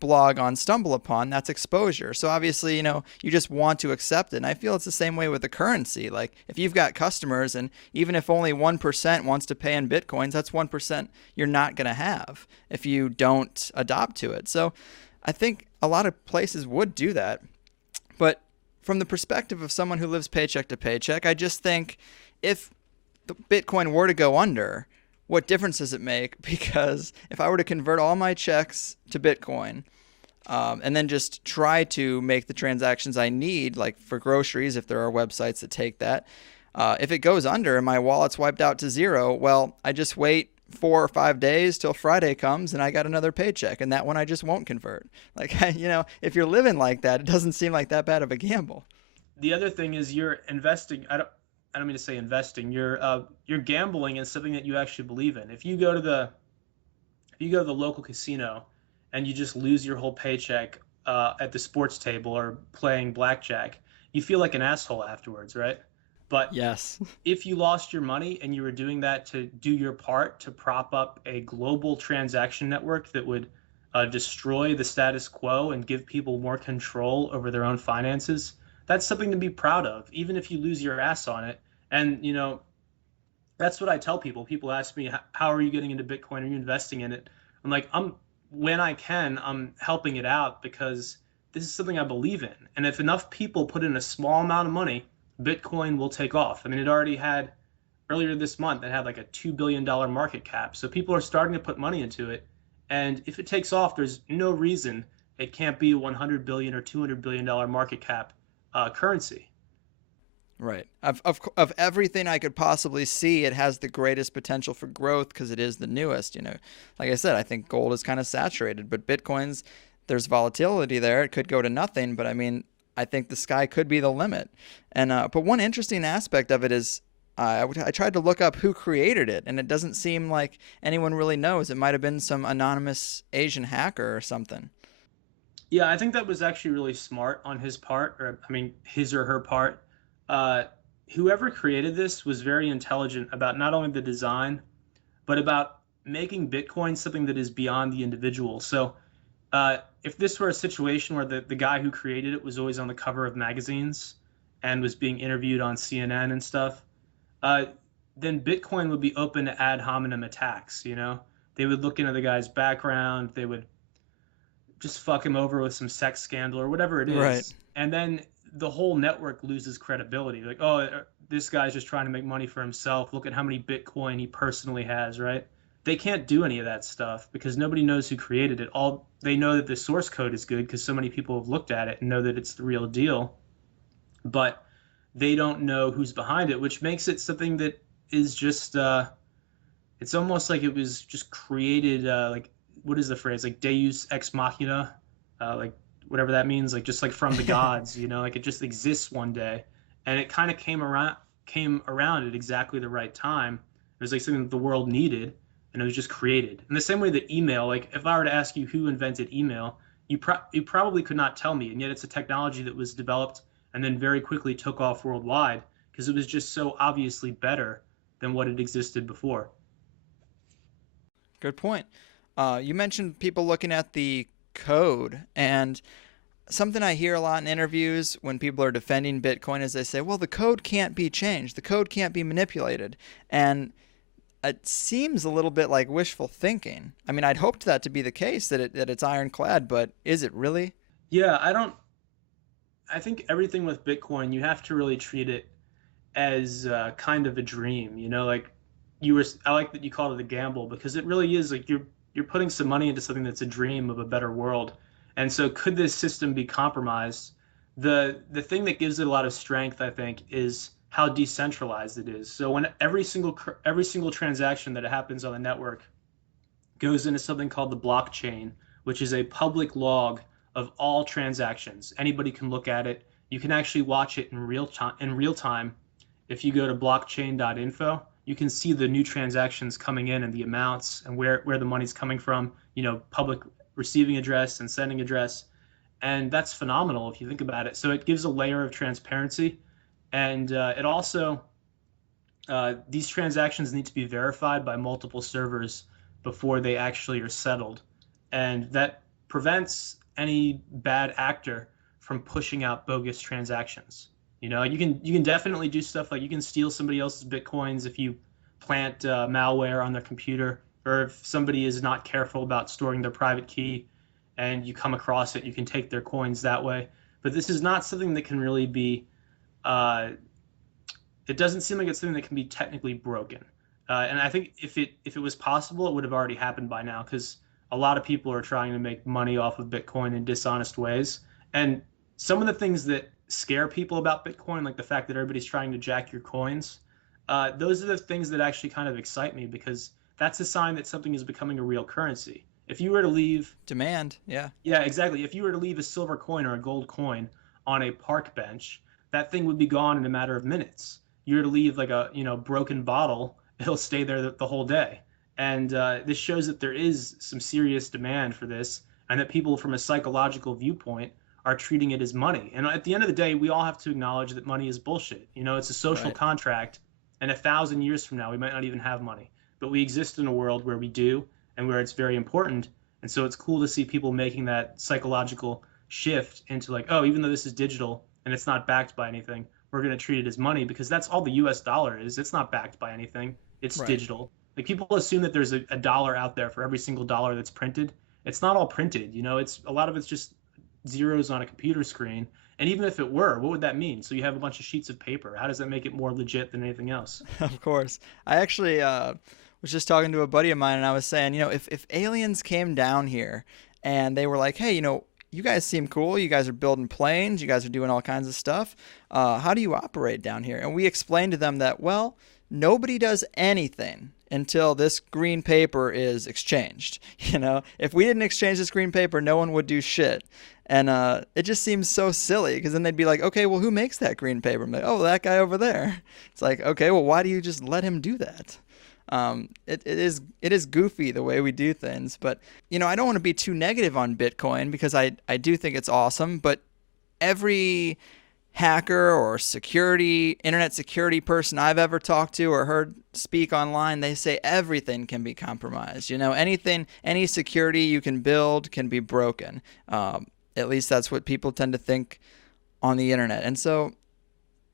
blog on StumbleUpon, that's exposure. So obviously, you just want to accept it. And I feel it's the same way with the currency. Like if you've got customers, and even if only 1% wants to pay in Bitcoins, that's 1% you're not going to have if you don't adopt to it. So I think a lot of places would do that. But from the perspective of someone who lives paycheck to paycheck, I just think if the Bitcoin were to go under, what difference does it make? Because if I were to convert all my checks to Bitcoin, and then just try to make the transactions I need, like for groceries, if there are websites that take that, if it goes under and my wallet's wiped out to zero, well, I just wait 4 or 5 days till Friday comes and I got another paycheck, and that one I just won't convert. Like, if you're living like that, it doesn't seem like that bad of a gamble. The other thing is you're investing. I don't mean to say investing. You're gambling in something that you actually believe in. If you go to the local casino and you just lose your whole paycheck at the sports table or playing blackjack, you feel like an asshole afterwards, right? But yes, if you lost your money and you were doing that to do your part to prop up a global transaction network that would destroy the status quo and give people more control over their own finances, that's something to be proud of, even if you lose your ass on it. And, that's what I tell people. People ask me, how are you getting into Bitcoin? Are you investing in it? I'm like, when I can, I'm helping it out because this is something I believe in. And if enough people put in a small amount of money, Bitcoin will take off. I mean, it already had, earlier this month, it had like a $2 billion market cap. So people are starting to put money into it. And if it takes off, there's no reason it can't be a $100 billion or $200 billion market cap currency. Right. Of everything I could possibly see, it has the greatest potential for growth because it is the newest. Like I said, I think gold is kind of saturated, but Bitcoin's, there's volatility there. It could go to nothing, but I mean, I think the sky could be the limit. And but one interesting aspect of it is I tried to look up who created it, and it doesn't seem like anyone really knows. It might have been some anonymous Asian hacker or something. Yeah, I think that was actually really smart on his part, or I mean, his or her part. Whoever created this was very intelligent about not only the design, but about making Bitcoin something that is beyond the individual. So if this were a situation where the guy who created it was always on the cover of magazines and was being interviewed on CNN and stuff, then Bitcoin would be open to ad hominem attacks. They would look into the guy's background, they would just fuck him over with some sex scandal or whatever it is. Right. And then the whole network loses credibility. Like, oh, this guy's just trying to make money for himself. Look at how many Bitcoin he personally has, right? They can't do any of that stuff because nobody knows who created it. All they know that the source code is good because so many people have looked at it and know that it's the real deal. But they don't know who's behind it, which makes it something that is just it's almost like it was just created like, what is the phrase, like deus ex machina, like whatever that means, like just like from the gods, like it just exists one day. And it kind of came around at exactly the right time. It was like something that the world needed, and it was just created. In the same way that email, like if I were to ask you who invented email, you probably could not tell me, and yet it's a technology that was developed and then very quickly took off worldwide because it was just so obviously better than what had existed before. Good point. You mentioned people looking at the code, and something I hear a lot in interviews when people are defending Bitcoin is they say, well, the code can't be changed. The code can't be manipulated. And it seems a little bit like wishful thinking. I mean, I'd hoped that to be the case, that it's ironclad, but is it really? Yeah, I think everything with Bitcoin, you have to really treat it as kind of a dream, like I like that you called it a gamble, because it really is like you're putting some money into something that's a dream of a better world. And so could this system be compromised? The thing that gives it a lot of strength, I think, is how decentralized it is. So when every single transaction that happens on the network goes into something called the blockchain, which is a public log of all transactions. Anybody can look at it. You can actually watch it in real time. If you go to blockchain.info, you can see the new transactions coming in and the amounts and where the money's coming from, public receiving address and sending address. And that's phenomenal if you think about it. So it gives a layer of transparency. And it also, these transactions need to be verified by multiple servers before they actually are settled. And that prevents any bad actor from pushing out bogus transactions. You know, you can definitely do stuff like you can steal somebody else's Bitcoins if you plant malware on their computer, or if somebody is not careful about storing their private key and you come across it, you can take their coins that way. But this is not something that can really be, it doesn't seem like it's something that can be technically broken. And I think if it was possible, it would have already happened by now, because a lot of people are trying to make money off of Bitcoin in dishonest ways. And some of the things that scare people about Bitcoin, like the fact that everybody's trying to jack your coins, those are the things that actually kind of excite me, because that's a sign that something is becoming a real currency. If you were to leave Demand, yeah. Yeah, exactly. If you were to leave a silver coin or a gold coin on a park bench, that thing would be gone in a matter of minutes. You were to leave like a broken bottle, it'll stay there the whole day. And this shows that there is some serious demand for this, and that people from a psychological viewpoint are treating it as money. And at the end of the day, we all have to acknowledge that money is bullshit. You know, it's a social Right. contract, and 1,000 years from now, we might not even have money. But we exist in a world where we do, and where it's very important. And so it's cool to see people making that psychological shift into like, oh, even though this is digital and it's not backed by anything, we're going to treat it as money, because that's all the US dollar is. It's not backed by anything. It's Right. digital. Like, people assume that there's a dollar out there for every single dollar that's printed. It's not all printed, you know, a lot of it's just zeros on a computer screen. And even if it were, what would that mean? So you have a bunch of sheets of paper. How does that make it more legit than anything else? Of course. I actually was just talking to a buddy of mine, and I was saying, if aliens came down here and they were like, hey, you guys seem cool. You guys are building planes. You guys are doing all kinds of stuff. How do you operate down here? And we explained to them that, well, nobody does anything until this green paper is exchanged. If we didn't exchange this green paper, no one would do shit. And it just seems so silly, because then they'd be like, okay, well, who makes that green paper? I'm like, oh, that guy over there. It's like, okay, well, why do you just let him do that? It is goofy the way we do things, but I don't want to be too negative on Bitcoin, because I do think it's awesome, but every hacker or internet security person I've ever talked to or heard speak online, they say everything can be compromised. Any security you can build can be broken. At least that's what people tend to think on the internet. And so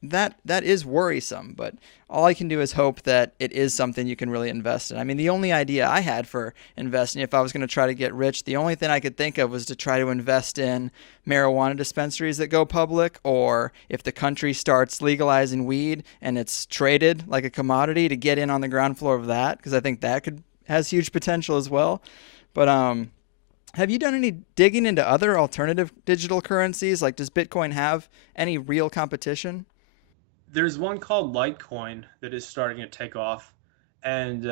that is worrisome, but all I can do is hope that it is something you can really invest in. I mean, the only idea I had for investing, if I was going to try to get rich, the only thing I could think of was to try to invest in marijuana dispensaries that go public, or if the country starts legalizing weed and it's traded like a commodity, to get in on the ground floor of that, because I think that has huge potential as well. But have you done any digging into other alternative digital currencies? Like, does Bitcoin have any real competition? There's one called Litecoin that is starting to take off. And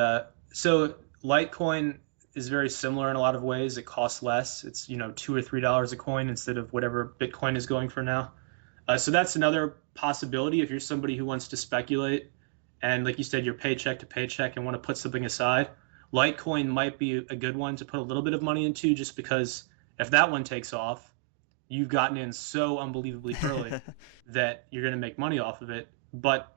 so Litecoin is very similar in a lot of ways. It costs less. It's, $2 or $3 a coin instead of whatever Bitcoin is going for now. So that's another possibility if you're somebody who wants to speculate and, like you said, you're paycheck to paycheck and want to put something aside. Litecoin might be a good one to put a little bit of money into, just because if that one takes off, you've gotten in so unbelievably early that you're going to make money off of it. But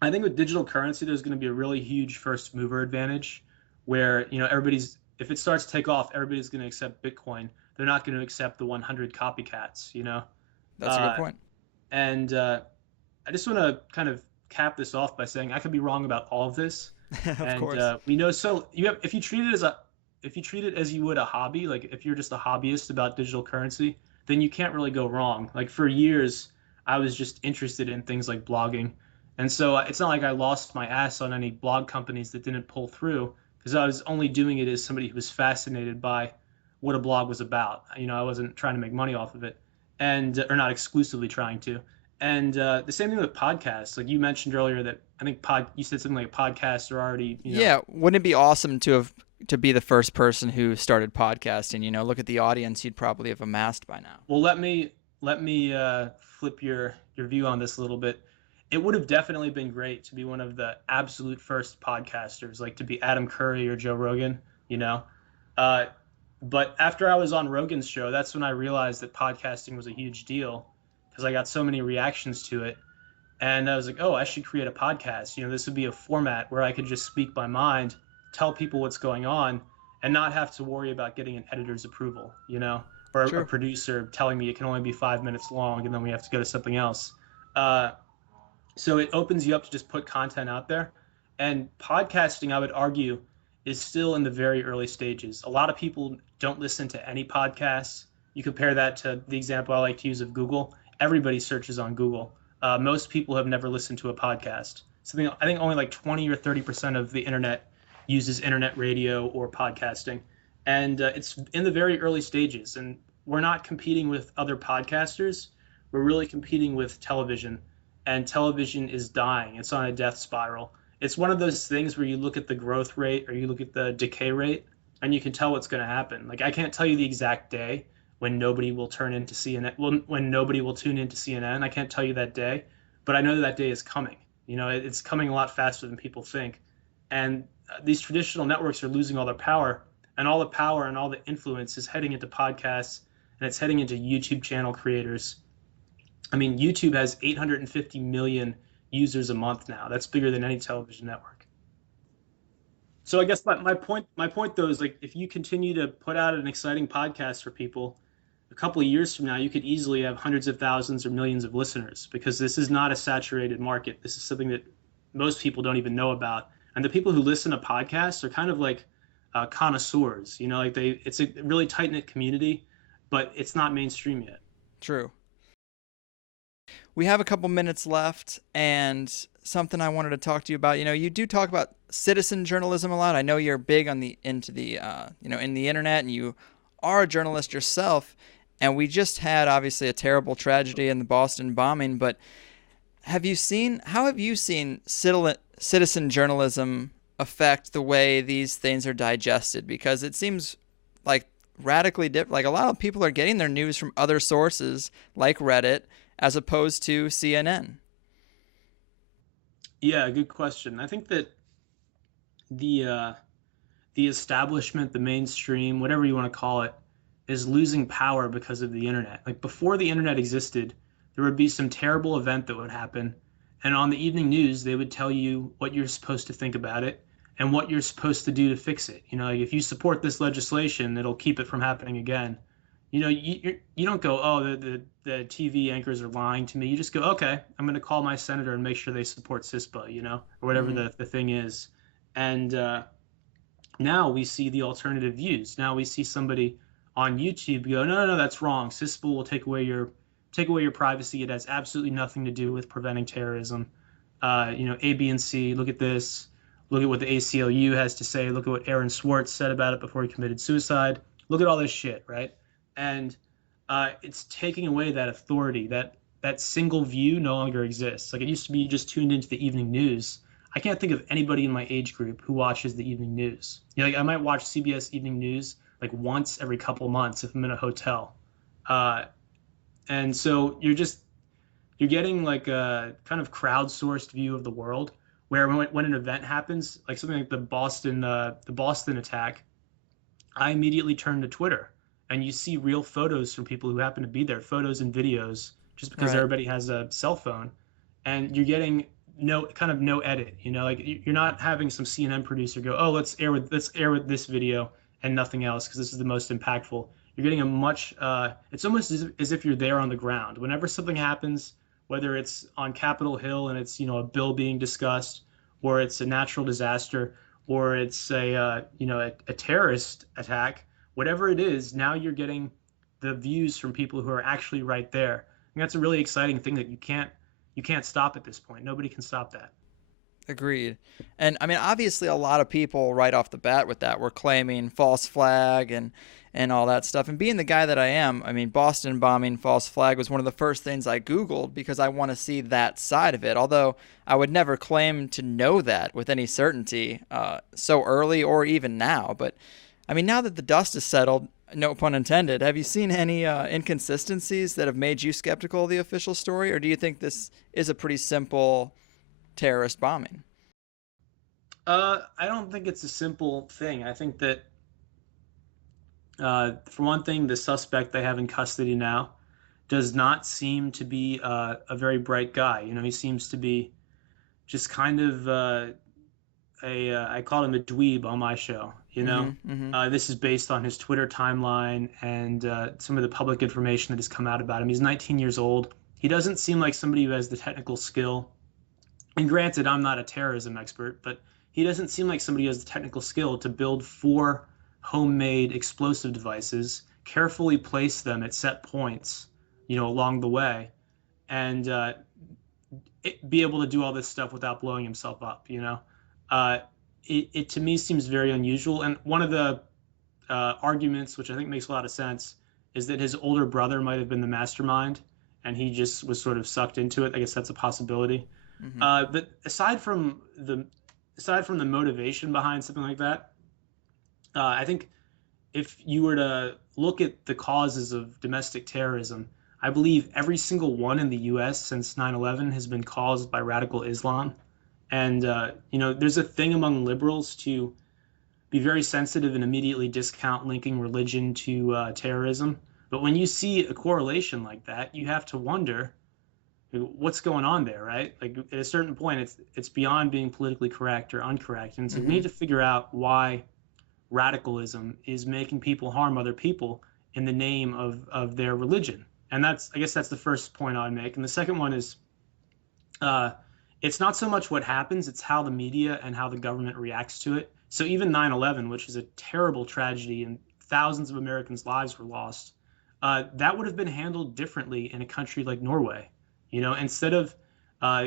I think with digital currency, there's going to be a really huge first mover advantage, where, if it starts to take off, everybody's going to accept Bitcoin. They're not going to accept the 100 copycats, That's a good point. And I just want to kind of cap this off by saying I could be wrong about all of this. Of course. We know, so if you treat it as you would a hobby, like if you're just a hobbyist about digital currency, then you can't really go wrong. Like, for years, I was just interested in things like blogging. And so it's not like I lost my ass on any blog companies that didn't pull through, because I was only doing it as somebody who was fascinated by what a blog was about. I wasn't trying to make money off of it, or not exclusively trying to. And the same thing with podcasts. Like you mentioned earlier that I think you said something like podcasts are already, Yeah, wouldn't it be awesome to be the first person who started podcasting? Look at the audience you'd probably have amassed by now. Well, let me flip your view on this a little bit. It would have definitely been great to be one of the absolute first podcasters, like to be Adam Curry or Joe Rogan. But after I was on Rogan's show, that's when I realized that podcasting was a huge deal because I got so many reactions to it. And I was like, oh, I should create a podcast. This would be a format where I could just speak my mind, tell people what's going on, and not have to worry about getting an editor's approval, or a producer telling me it can only be 5 minutes long and then we have to go to something else. So it opens you up to just put content out there. And podcasting, I would argue, is still in the very early stages. A lot of people don't listen to any podcasts. You compare that to the example I like to use of Google. Everybody searches on Google. Most people have never listened to a podcast. I think only like 20 or 30% of the internet uses internet radio or podcasting. And it's in the very early stages. And we're not competing with other podcasters. We're really competing with television. And television is dying. It's on a death spiral. It's one of those things where you look at the growth rate or you look at the decay rate and you can tell what's going to happen. Like, I can't tell you the exact day when nobody will turn into CNN, when nobody will tune into CNN. I can't tell you that day, but I know that day is coming. It's coming a lot faster than people think. And these traditional networks are losing all their power, and all the power and all the influence is heading into podcasts, and it's heading into YouTube channel creators. I mean, YouTube has 850 million users a month now. That's bigger than any television network. So I guess my point though is, like, if you continue to put out an exciting podcast for people, a couple of years from now, you could easily have hundreds of thousands or millions of listeners, because this is not a saturated market. This is something that most people don't even know about. And the people who listen to podcasts are kind of like connoisseurs, it's a really tight-knit community, but it's not mainstream yet. True. We have a couple minutes left, and something I wanted to talk to you about. You do talk about citizen journalism a lot. I know you're big on in the internet, and you are a journalist yourself. And we just had, obviously, a terrible tragedy in the Boston bombing. But how have you seen citizen journalism affect the way these things are digested? Because it seems like radically different. Like, a lot of people are getting their news from other sources, like Reddit, as opposed to CNN. Yeah, good question. I think that the establishment, the mainstream, whatever you want to call it, is losing power because of the internet. Like, before the internet existed, there would be some terrible event that would happen, and on the evening news, they would tell you what you're supposed to think about it and what you're supposed to do to fix it. Like, if you support this legislation, it'll keep it from happening again. You don't go, oh, the TV anchors are lying to me. You just go, okay, I'm going to call my senator and make sure they support CISPA, or whatever the thing is. And now we see the alternative views. Now we see somebody on YouTube go, no, that's wrong. CISPA will take away your privacy. It has absolutely nothing to do with preventing terrorism. A, B, and C. Look at this. Look at what the ACLU has to say. Look at what Aaron Swartz said about it before he committed suicide. Look at all this shit, right? And it's taking away that authority. That single view no longer exists. Like, it used to be, you just tuned into the evening news. I can't think of anybody in my age group who watches the evening news. Like, I might watch CBS Evening News like once every couple months if I'm in a hotel. And so you're getting like a kind of crowdsourced view of the world, where when an event happens, like something like the Boston attack, I immediately turn to Twitter, and you see real photos from people who happen to be there, photos and videos, just because everybody has a cell phone, and you're getting no edit. Like, you're not having some CNN producer go, oh, let's air with this video and nothing else because this is the most impactful. You're getting a much it's almost as if you're there on the ground. Whenever something happens, whether it's on Capitol Hill and it's a bill being discussed, or it's a natural disaster, or it's a terrorist attack, whatever it is, now you're getting the views from people who are actually right there. And that's a really exciting thing that you can't stop at this point. Nobody can stop that. Agreed. And I mean, obviously a lot of people right off the bat with that were claiming false flag and all that stuff. And being the guy that I am, I mean, Boston bombing, false flag was one of the first things I Googled because I want to see that side of it. Although I would never claim to know that with any certainty so early or even now. But I mean, now that the dust is settled, no pun intended, have you seen any inconsistencies that have made you skeptical of the official story? Or do you think this is a pretty simple terrorist bombing? I don't think it's a simple thing. I think that For one thing, the suspect they have in custody now does not seem to be a very bright guy. He seems to be just kind of I call him a dweeb on my show. This is based on his Twitter timeline and some of the public information that has come out about him. He's 19 years old. He doesn't seem like somebody who has the technical skill. And granted, I'm not a terrorism expert, but he doesn't seem like somebody who has the technical skill to build 4 homemade explosive devices, carefully place them at set points, along the way, and be able to do all this stuff without blowing himself up. It to me seems very unusual. And one of the arguments, which I think makes a lot of sense, is that his older brother might have been the mastermind, and he just was sort of sucked into it. I guess that's a possibility. But aside from the motivation behind something like that, I think if you were to look at the causes of domestic terrorism, I believe every single one in the U.S. since 9/11 has been caused by radical Islam. And, there's a thing among liberals to be very sensitive and immediately discount linking religion to terrorism. But when you see a correlation like that, you have to wonder what's going on there, right? Like at a certain point, it's beyond being politically correct or incorrect. And so we need to figure out why radicalism is making people harm other people in the name of their religion. And I guess that's the first point I'd make. And the second one is, it's not so much what happens, it's how the media and how the government reacts to it. So even 9/11, which is a terrible tragedy and thousands of Americans' lives were lost, that would have been handled differently in a country like Norway. Instead of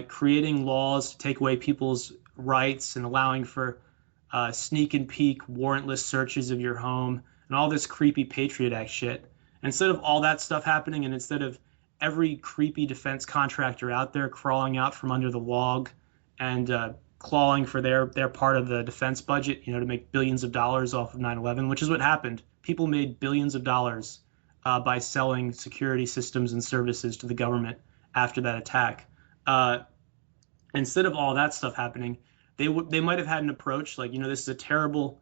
creating laws to take away people's rights and allowing for sneak and peek warrantless searches of your home and all this creepy Patriot Act shit, instead of all that stuff happening, and instead of every creepy defense contractor out there crawling out from under the log and clawing for their part of the defense budget, to make billions of dollars off of 9/11, which is what happened. People made billions of dollars by selling security systems and services to the government after that attack. Instead of all that stuff happening, they might have had an approach like, this is a terrible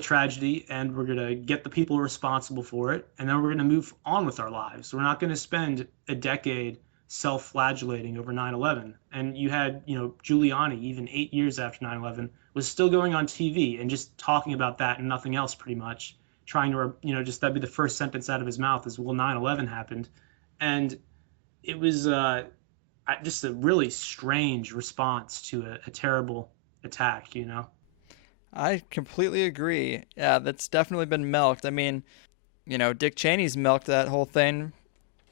tragedy, and we're going to get the people responsible for it, and then we're going to move on with our lives. We're not going to spend a decade self-flagellating over 9/11. And you had, Giuliani, even 8 years after 9/11, was still going on TV and just talking about that and nothing else, pretty much, trying to, just that'd be the first sentence out of his mouth is, well, 9/11 happened. And it was just a really strange response to a terrible attack, I completely agree. Yeah, that's definitely been milked. I mean, Dick Cheney's milked that whole thing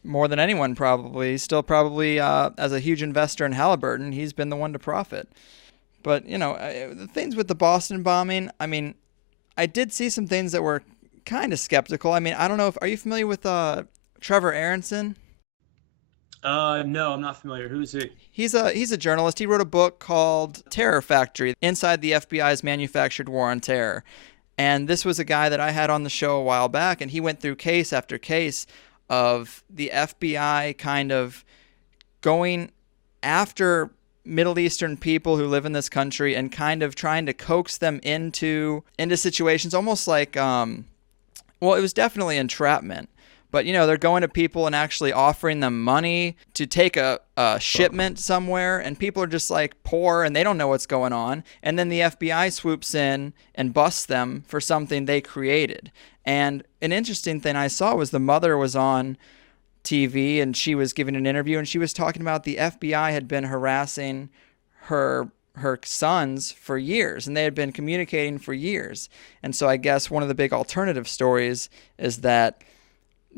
more than anyone probably. He's still probably, as a huge investor in Halliburton, he's been the one to profit. But, the things with the Boston bombing, I mean, I did see some things that were kind of skeptical. I mean, I don't know are you familiar with Trevor Aronson? No, I'm not familiar. Who is he? He's a journalist. He wrote a book called Terror Factory, Inside the FBI's Manufactured War on Terror. And this was a guy that I had on the show a while back, and he went through case after case of the FBI kind of going after Middle Eastern people who live in this country and kind of trying to coax them into situations almost like, it was definitely entrapment. But, they're going to people and actually offering them money to take a shipment somewhere, and people are just like poor and they don't know what's going on. And then the FBI swoops in and busts them for something they created. And an interesting thing I saw was the mother was on TV and she was giving an interview, and she was talking about the FBI had been harassing her sons for years, and they had been communicating for years. And so I guess one of the big alternative stories is that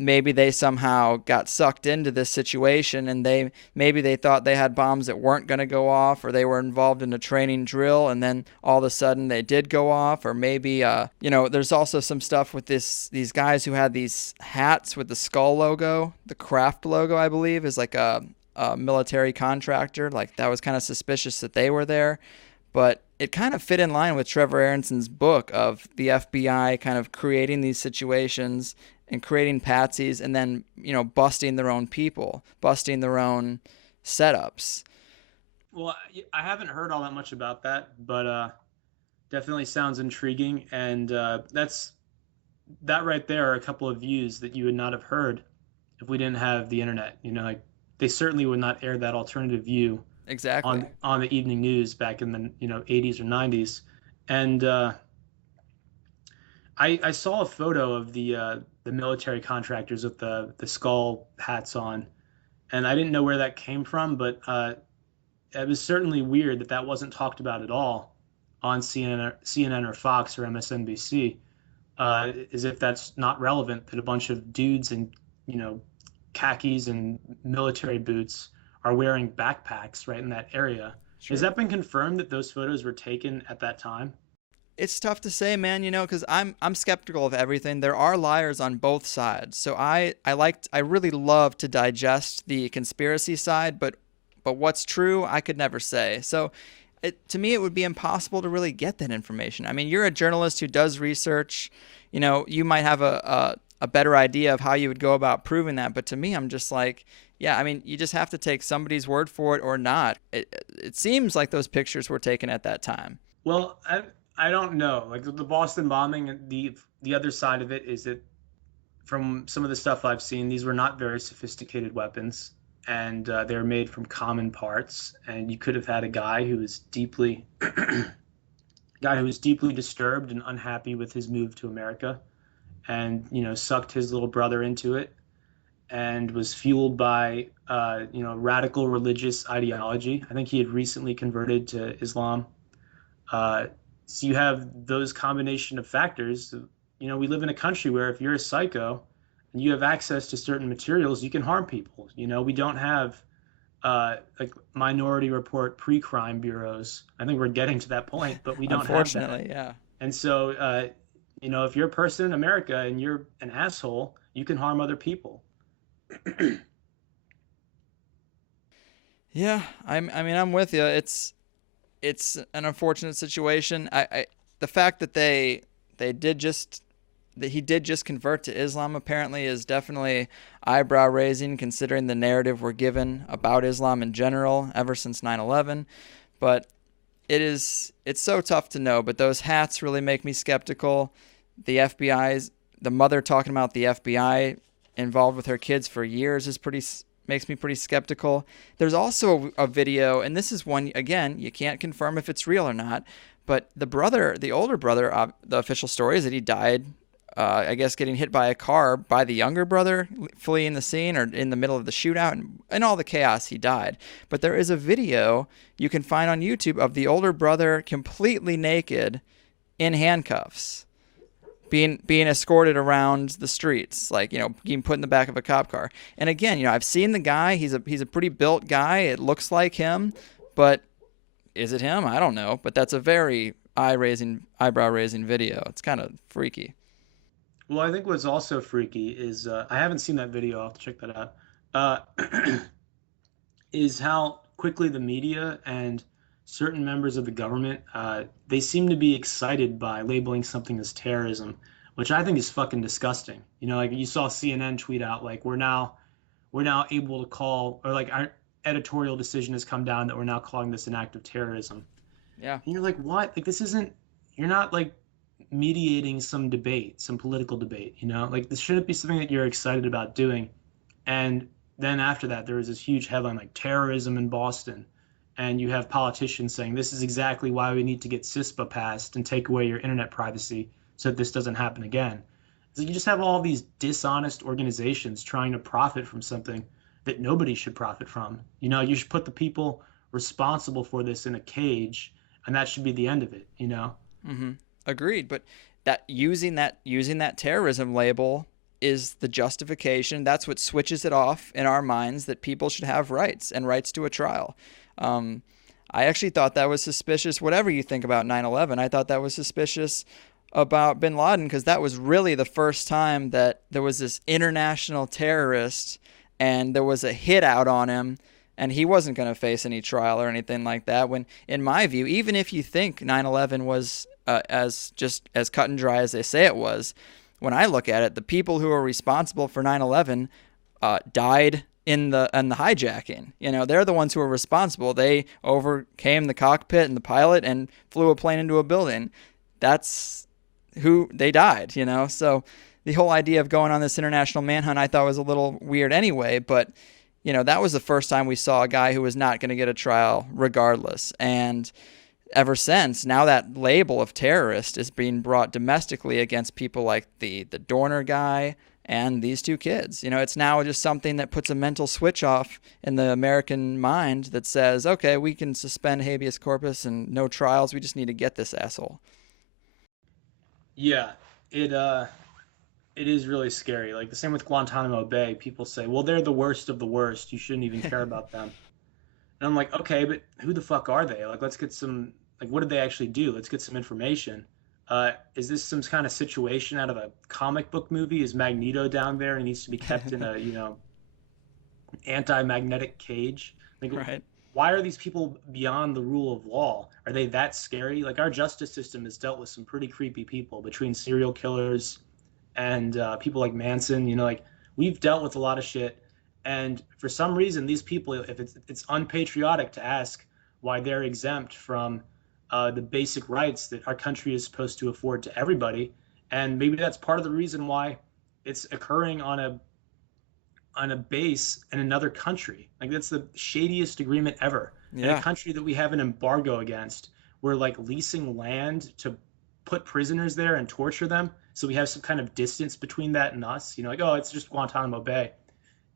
maybe they somehow got sucked into this situation, and maybe they thought they had bombs that weren't going to go off, or they were involved in a training drill and then all of a sudden they did go off. Or maybe there's also some stuff with these guys who had these hats with the skull logo. The Kraft logo, I believe, is like a military contractor. Like, that was kind of suspicious that they were there. But it kind of fit in line with Trevor Aronson's book of the FBI kind of creating these situations and creating patsies, and then, busting their own people, busting their own setups. Well, I haven't heard all that much about that, but definitely sounds intriguing. And that's that right there are a couple of views that you would not have heard if we didn't have the internet. Like they certainly would not air that alternative view Exactly. on the evening news back in the 80s or 90s. And I saw a photo of the military contractors with the skull hats on, and I didn't know where that came from, but it was certainly weird that wasn't talked about at all on CNN or Fox or MSNBC, as if that's not relevant, that a bunch of dudes in khakis and military boots are wearing backpacks right in that area. Sure. Has that been confirmed that those photos were taken at that time? It's tough to say, man, because I'm skeptical of everything. There are liars on both sides. So I really love to digest the conspiracy side, but what's true, I could never say. So to me, it would be impossible to really get that information. I mean, you're a journalist who does research. You might have a better idea of how you would go about proving that. But to me, I'm just like, yeah, I mean, you just have to take somebody's word for it or not. It seems like those pictures were taken at that time. Well, I don't know. Like the Boston bombing, the other side of it is that from some of the stuff I've seen, these were not very sophisticated weapons, and they were made from common parts. And you could have had a guy who was deeply disturbed and unhappy with his move to America, and sucked his little brother into it, and was fueled by radical religious ideology. I think he had recently converted to Islam. So you have those combination of factors. We live in a country where if you're a psycho and you have access to certain materials, you can harm people. We don't have like Minority Report pre-crime bureaus. I think we're getting to that point, but we don't have that. Unfortunately, yeah. And so, if you're a person in America and you're an asshole, you can harm other people. Yeah, I'm with you. It's an unfortunate situation. The fact that he did just convert to Islam apparently is definitely eyebrow raising, considering the narrative we're given about Islam in general ever since 9/11. But it's so tough to know. But those hats really make me skeptical. The mother talking about the FBI involved with her kids for years makes me pretty skeptical. There's also a video, and this is one, again, you can't confirm if it's real or not, but the older brother, the official story is that he died, I guess, getting hit by a car by the younger brother, fleeing the scene or in the middle of the shootout, and in all the chaos, he died. But there is a video you can find on YouTube of the older brother completely naked in handcuffs, being escorted around the streets, like, being put in the back of a cop car. And again, I've seen the guy. He's a pretty built guy. It looks like him, but is it him? I don't know. But that's a very eyebrow raising video. It's kind of freaky. Well, I think what's also freaky is I haven't seen that video. I'll have to check that out. Is how quickly the media and certain members of the government, they seem to be excited by labeling something as terrorism, which I think is fucking disgusting. Like you saw CNN tweet out, like, we're now able to call, or like our editorial decision has come down that we're now calling this an act of terrorism. Yeah. And you're like, what? Like you're not like mediating some debate, some political debate, like this shouldn't be something that you're excited about doing. And then after that, there was this huge headline like terrorism in Boston. And you have politicians saying this is exactly why we need to get CISPA passed and take away your internet privacy so that this doesn't happen again. So you just have all these dishonest organizations trying to profit from something that nobody should profit from. You should put the people responsible for this in a cage, and that should be the end of it. Mm-hmm. Agreed. But that using that terrorism label is the justification. That's what switches it off in our minds, that people should have rights and rights to a trial. I actually thought that was suspicious. Whatever you think about 9/11, I thought that was suspicious about bin Laden, because that was really the first time that there was this international terrorist and there was a hit out on him, and he wasn't going to face any trial or anything like that. When, in my view, even if you think 9/11 was as cut and dry as they say it was, when I look at it, the people who are responsible for 9/11 died in the hijacking. They're the ones who are responsible. They overcame the cockpit and the pilot and flew a plane into a building. who they died, So the whole idea of going on this international manhunt I thought was a little weird anyway, but that was the first time we saw a guy who was not going to get a trial regardless. And ever since, now that label of terrorist is being brought domestically against people like the Dorner guy and these two kids. It's now just something that puts a mental switch off in the American mind that says, okay, we can suspend habeas corpus and no trials. We just need to get this asshole. Yeah, it is really scary. Like the same with Guantanamo Bay. People say, well, they're the worst of the worst. You shouldn't even care about them. And I'm like, okay, but who the fuck are they? Like, let's get some, like, what did they actually do? Let's get some information. Is this some kind of situation out of a comic book movie? Is Magneto down there and needs to be kept in a, anti-magnetic cage? Like, right. Why are these people beyond the rule of law? Are they that scary? Like, our justice system has dealt with some pretty creepy people, between serial killers and people like Manson. Like, we've dealt with a lot of shit. And for some reason, these people, if it's unpatriotic to ask why they're exempt from the basic rights that our country is supposed to afford to everybody. And maybe that's part of the reason why it's occurring on a base in another country. Like, that's the shadiest agreement ever. Yeah. In a country that we have an embargo against, we're like leasing land to put prisoners there and torture them. So we have some kind of distance between that and us. Like, oh, it's just Guantanamo Bay.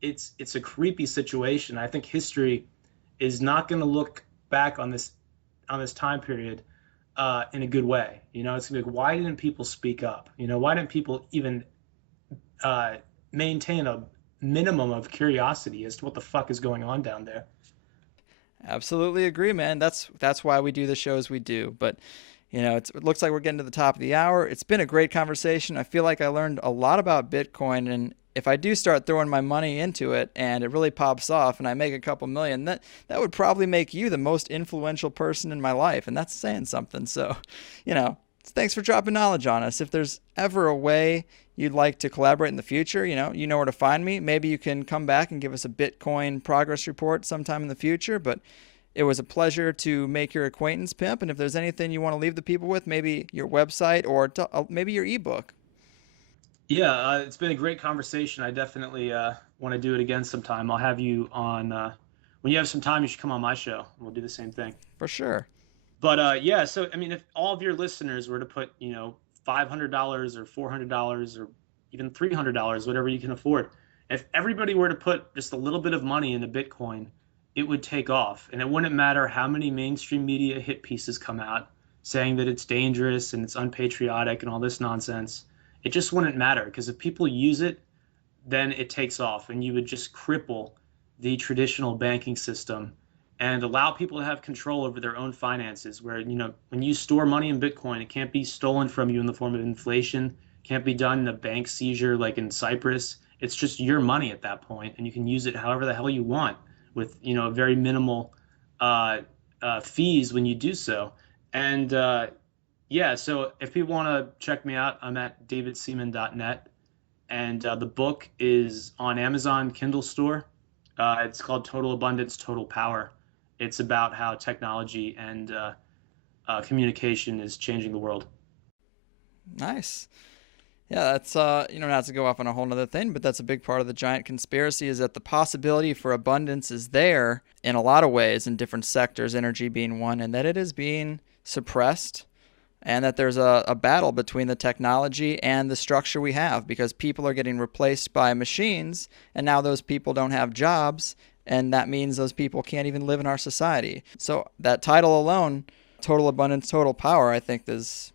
It's a creepy situation. I think history is not going to look back on this time period in a good way. It's gonna be like, why didn't people speak up? Why didn't people even maintain a minimum of curiosity as to what the fuck is going on down there? Absolutely agree, man. That's why we do the shows we do. But it looks like we're getting to the top of the hour. It's been a great conversation. I feel like I learned a lot about Bitcoin, and if I do start throwing my money into it and it really pops off and I make a couple million, that would probably make you the most influential person in my life. And that's saying something. So, thanks for dropping knowledge on us. If there's ever a way you'd like to collaborate in the future, you know where to find me. Maybe you can come back and give us a Bitcoin progress report sometime in the future. But it was a pleasure to make your acquaintance, Pimp. And if there's anything you want to leave the people with, maybe your website or maybe your ebook. Yeah, it's been a great conversation. I definitely want to do it again sometime. I'll have you on when you have some time. You should come on my show. We'll do the same thing For sure. But yeah, so I mean, if all of your listeners were to put $500 or $400 or even $300, whatever you can afford, if everybody were to put just a little bit of money into Bitcoin, it would take off. And it wouldn't matter how many mainstream media hit pieces come out saying that it's dangerous and it's unpatriotic and all this nonsense. It just wouldn't matter, because if people use it, then it takes off, and you would just cripple the traditional banking system and allow people to have control over their own finances, where, when you store money in Bitcoin, it can't be stolen from you in the form of inflation, can't be done in a bank seizure like in Cyprus. It's just your money at that point, and you can use it however the hell you want with, very minimal fees when you do so. And yeah, so if people want to check me out, I'm at davidseaman.net, and the book is on Amazon Kindle store. It's called Total Abundance, Total Power. It's about how technology and communication is changing the world. Nice. Yeah, that's, not to go off on a whole nother thing, but that's a big part of the giant conspiracy, is that the possibility for abundance is there in a lot of ways in different sectors, energy being one, and that it is being suppressed, and that there's a battle between the technology and the structure we have, because people are getting replaced by machines, and now those people don't have jobs, and that means those people can't even live in our society. So that title alone, Total Abundance, Total Power, I think is,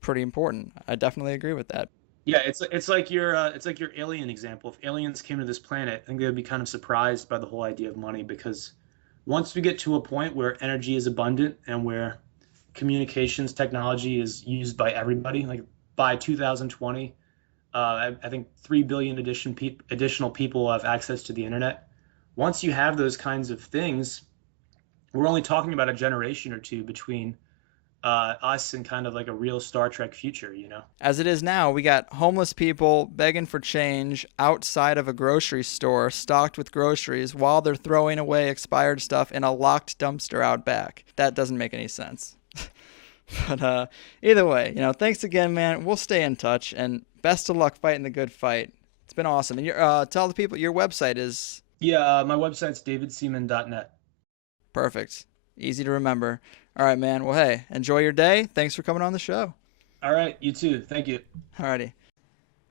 pretty important. I definitely agree with that. Yeah, it's like your alien example. If aliens came to this planet, I think they would be kind of surprised by the whole idea of money, because once we get to a point where energy is abundant and where communications technology is used by everybody, like by 2020, I think 3 billion additional people will have access to the internet. Once you have those kinds of things, we're only talking about a generation or two between us and kind of like a real Star Trek future, As it is now, we got homeless people begging for change outside of a grocery store stocked with groceries while they're throwing away expired stuff in a locked dumpster out back. That doesn't make any sense. But either way, thanks again, man. We'll stay in touch, and best of luck fighting the good fight. It's been awesome. And tell the people your website is... Yeah, my website's davidseaman.net. Perfect. Easy to remember. All right, man. Well, hey, enjoy your day. Thanks for coming on the show. All right, you too. Thank you. All righty.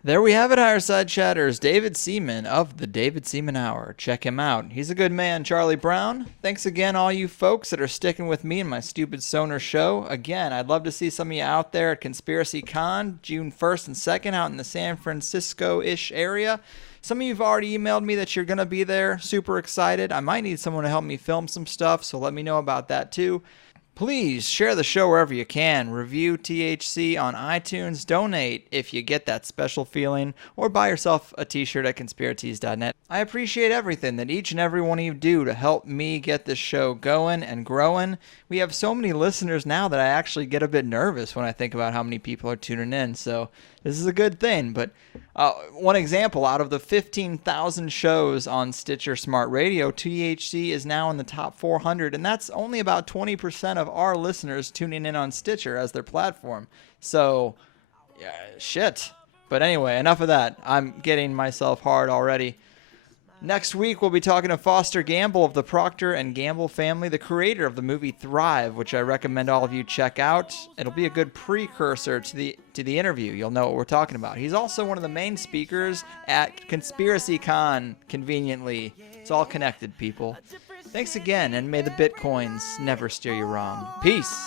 There we have it, Higherside Chatters. David Seaman of the David Seaman Hour. Check him out. He's a good man, Charlie Brown. Thanks again, all you folks that are sticking with me and my stupid Soner show. Again, I'd love to see some of you out there at Conspiracy Con, June 1st and 2nd, out in the San Francisco-ish area. Some of you have already emailed me that you're going to be there. Super excited. I might need someone to help me film some stuff, so let me know about that too. Please share the show wherever you can. Review THC on iTunes. Donate if you get that special feeling. Or buy yourself a t-shirt at conspiracies.net. I appreciate everything that each and every one of you do to help me get this show going and growing. We have so many listeners now that I actually get a bit nervous when I think about how many people are tuning in. So this is a good thing. But one example, out of the 15,000 shows on Stitcher Smart Radio, THC is now in the top 400. And that's only about 20% of our listeners tuning in on Stitcher as their platform. So, yeah, shit. But anyway, enough of that. I'm getting myself hard already. Next week, we'll be talking to Foster Gamble of the Procter & Gamble family, the creator of the movie Thrive, which I recommend all of you check out. It'll be a good precursor to the interview. You'll know what we're talking about. He's also one of the main speakers at Conspiracy Con, conveniently. It's all connected, people. Thanks again, and may the Bitcoins never steer you wrong. Peace.